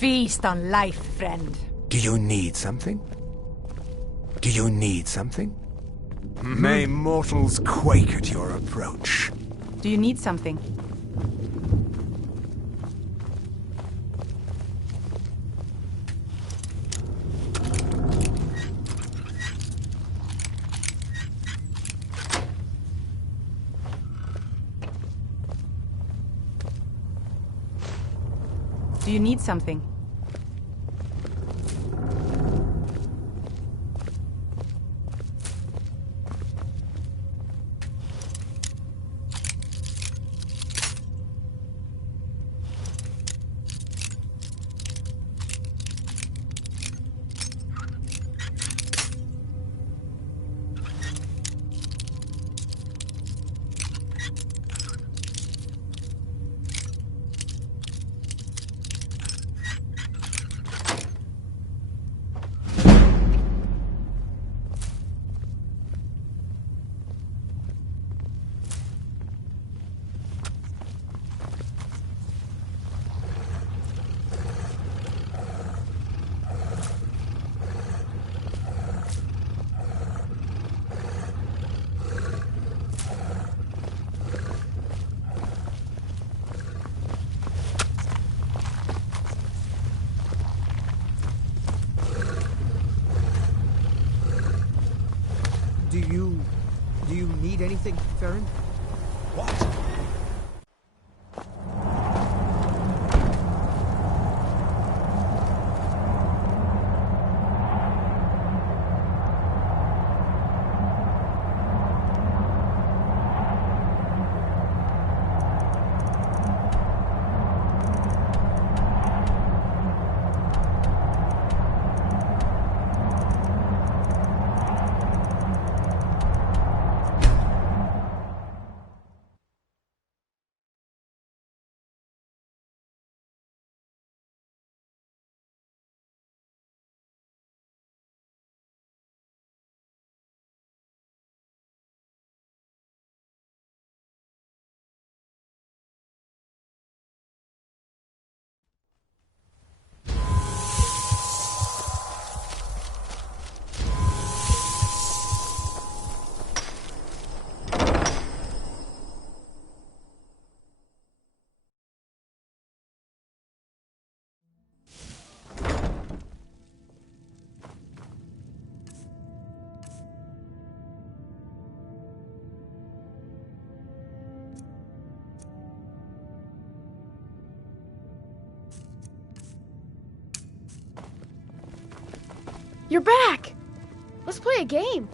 Feast on life, friend. Do you need something? Do you need something? May mortals quake at your approach. Do you need something? Do you need something? Do you need anything, Farron? What? You're back! Let's play a game.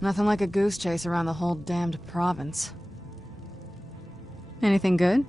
Nothing like a goose chase around the whole damned province. Anything good?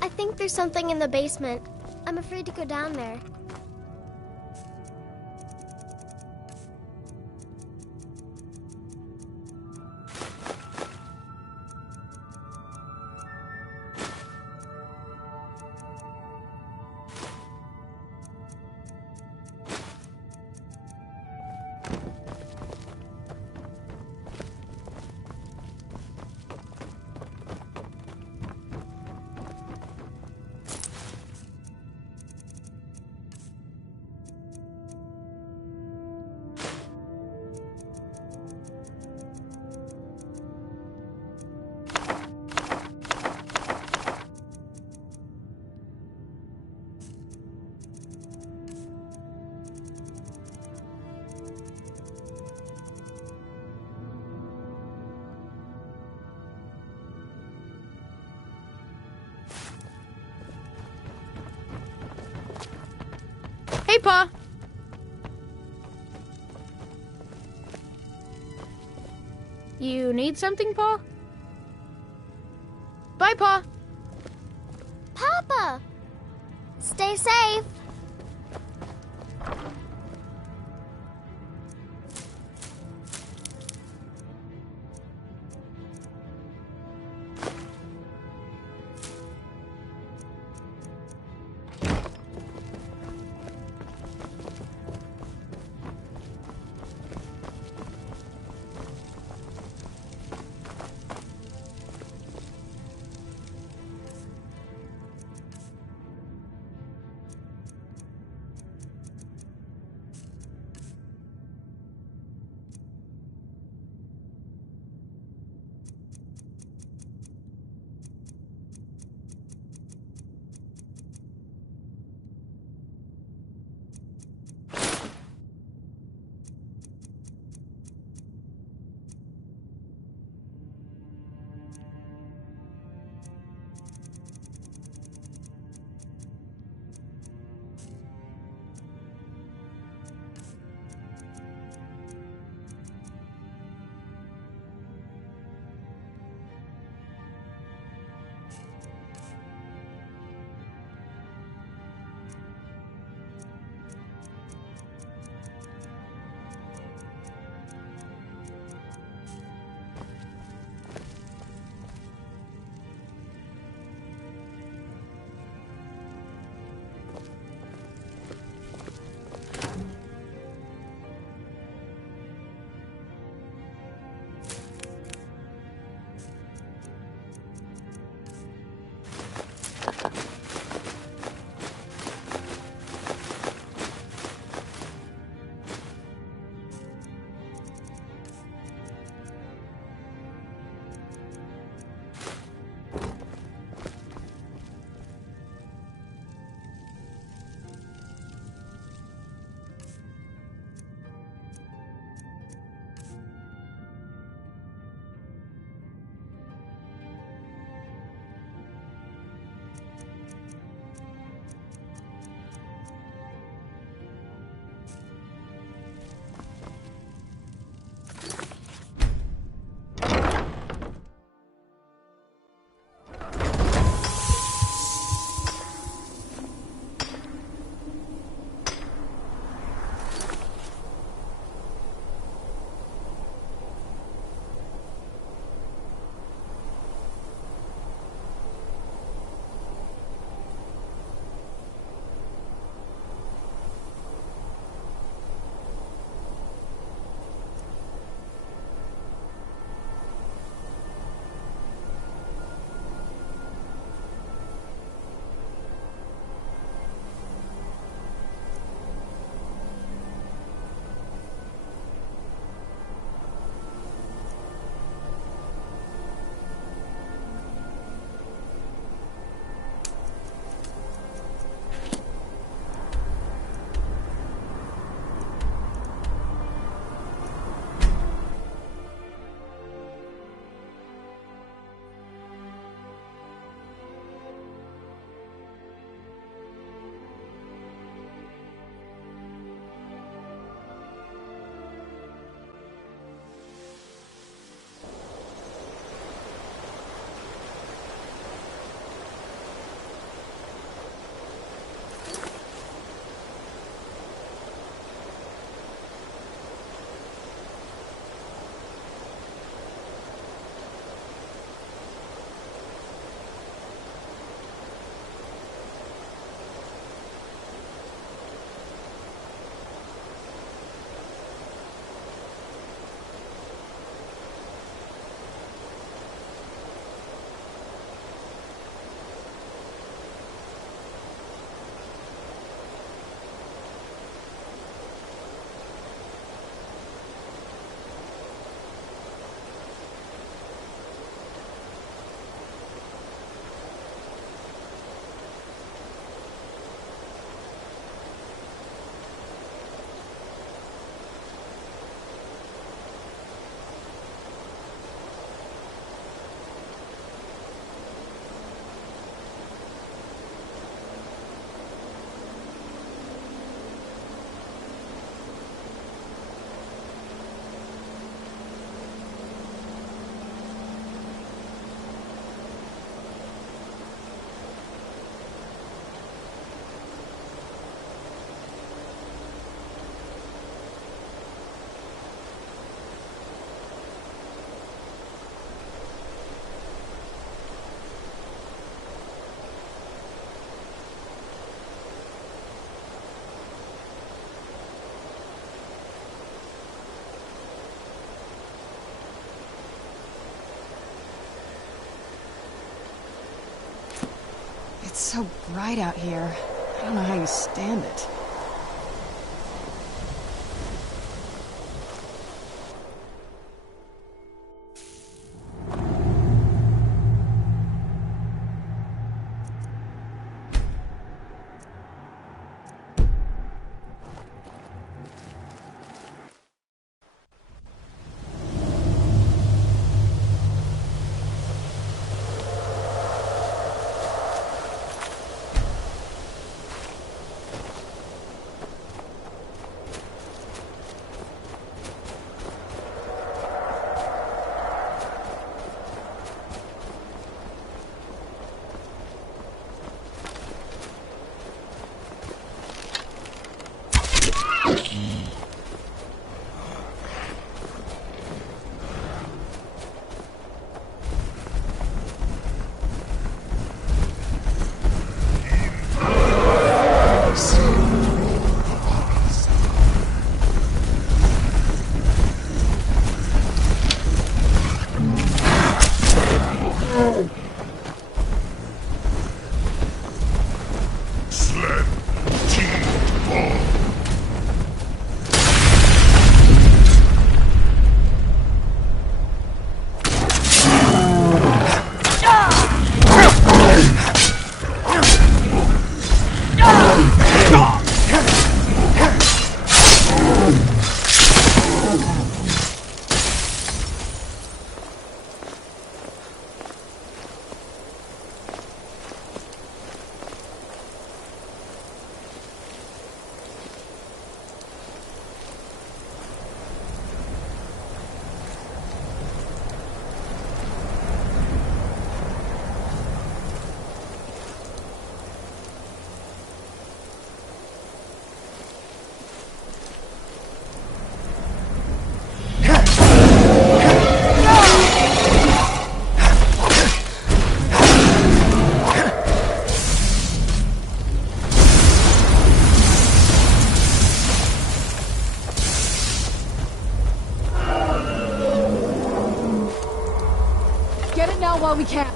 I think there's something in the basement. I'm afraid to go down there. Hey, Pa! You need something, Pa? Bye, Pa! Papa! Stay safe. It's so bright out here. I don't know how you stand it. Get it now while we can.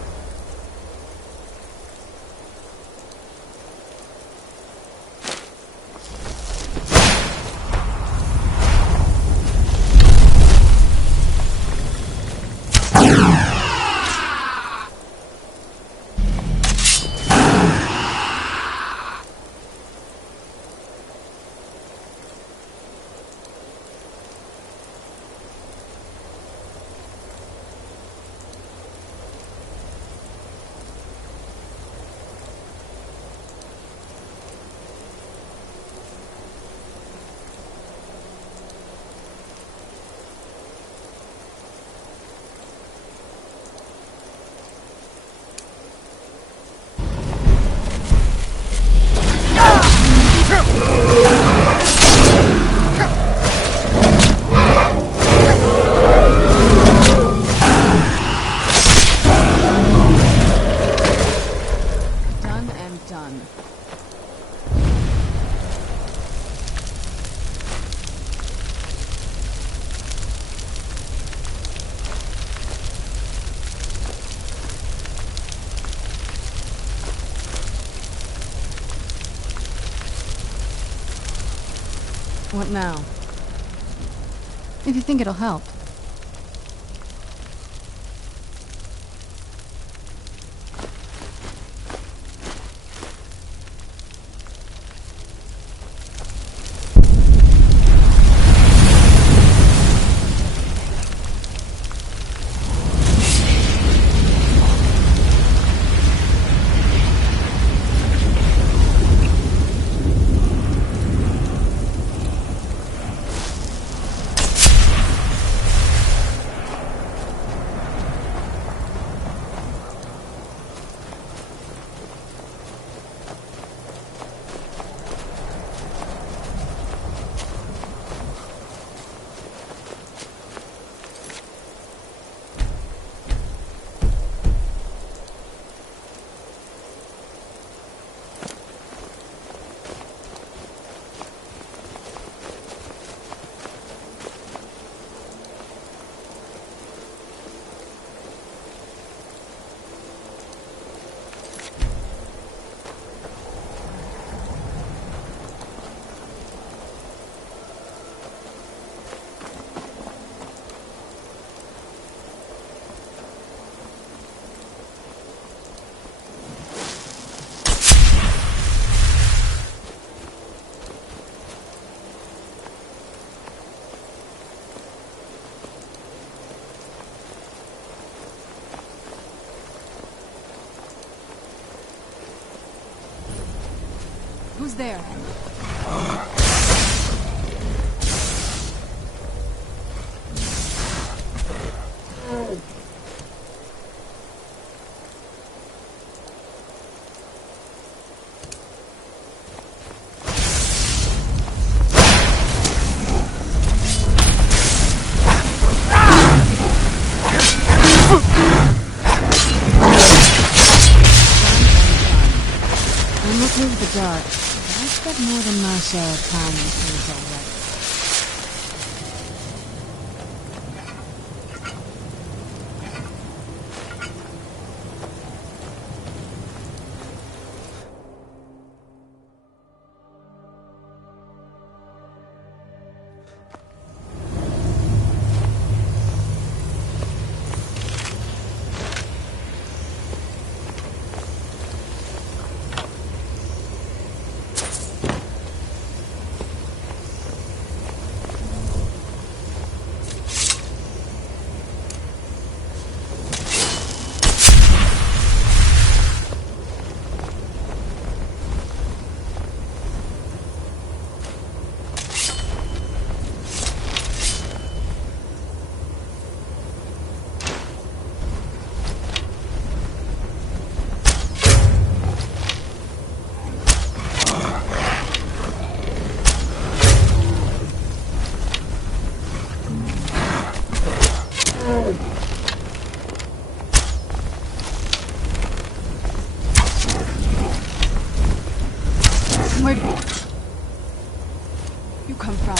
What now? If you think it'll help. Who's there? The dark, but I spent more than my share of time in caves already. Where do you come from?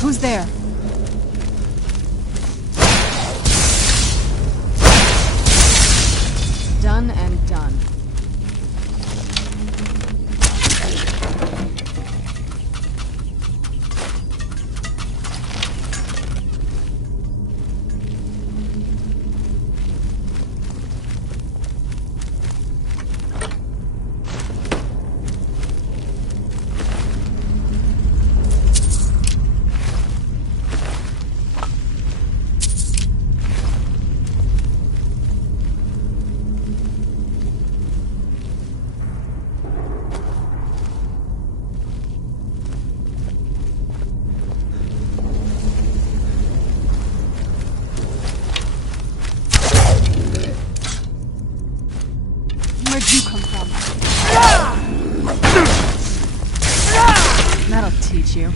Who's there? Done and done. you.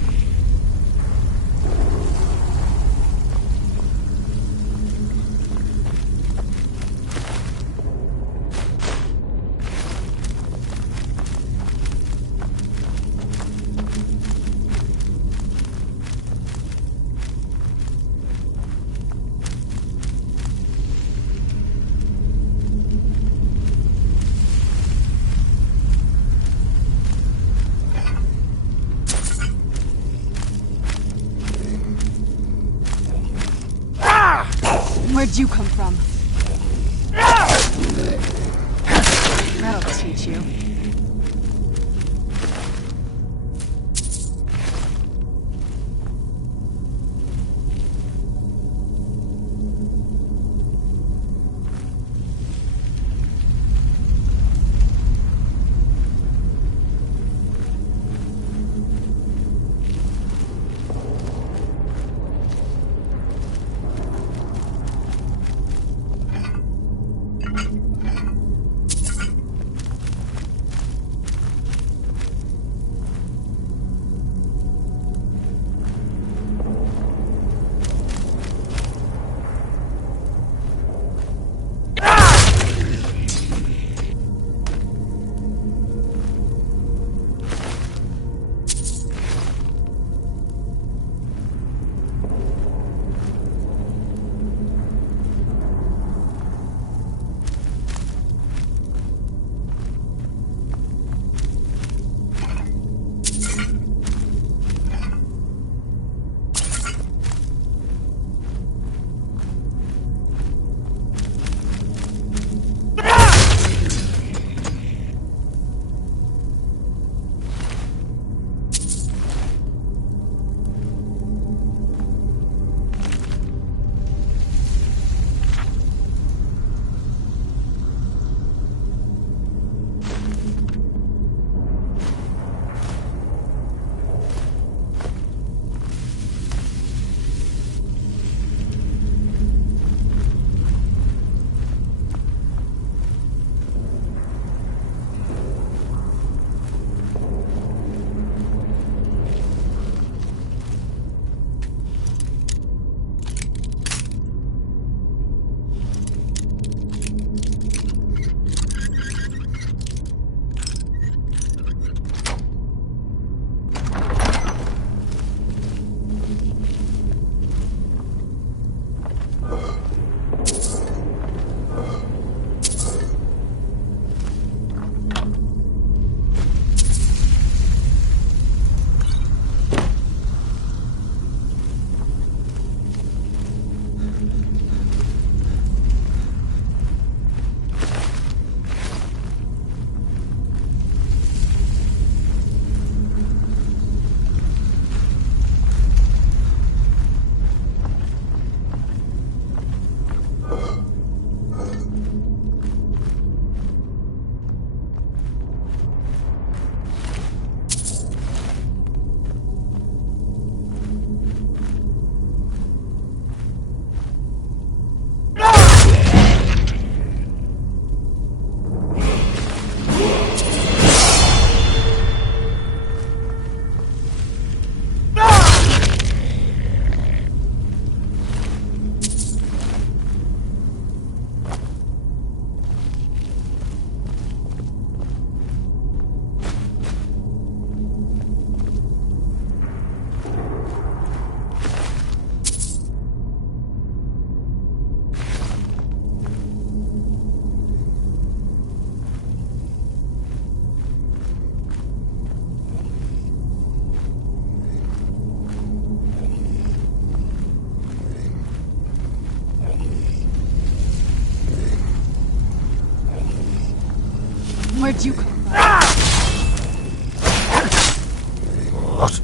Where'd you come from? That'll teach you. Where'd you come from? What?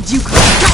deprived you could.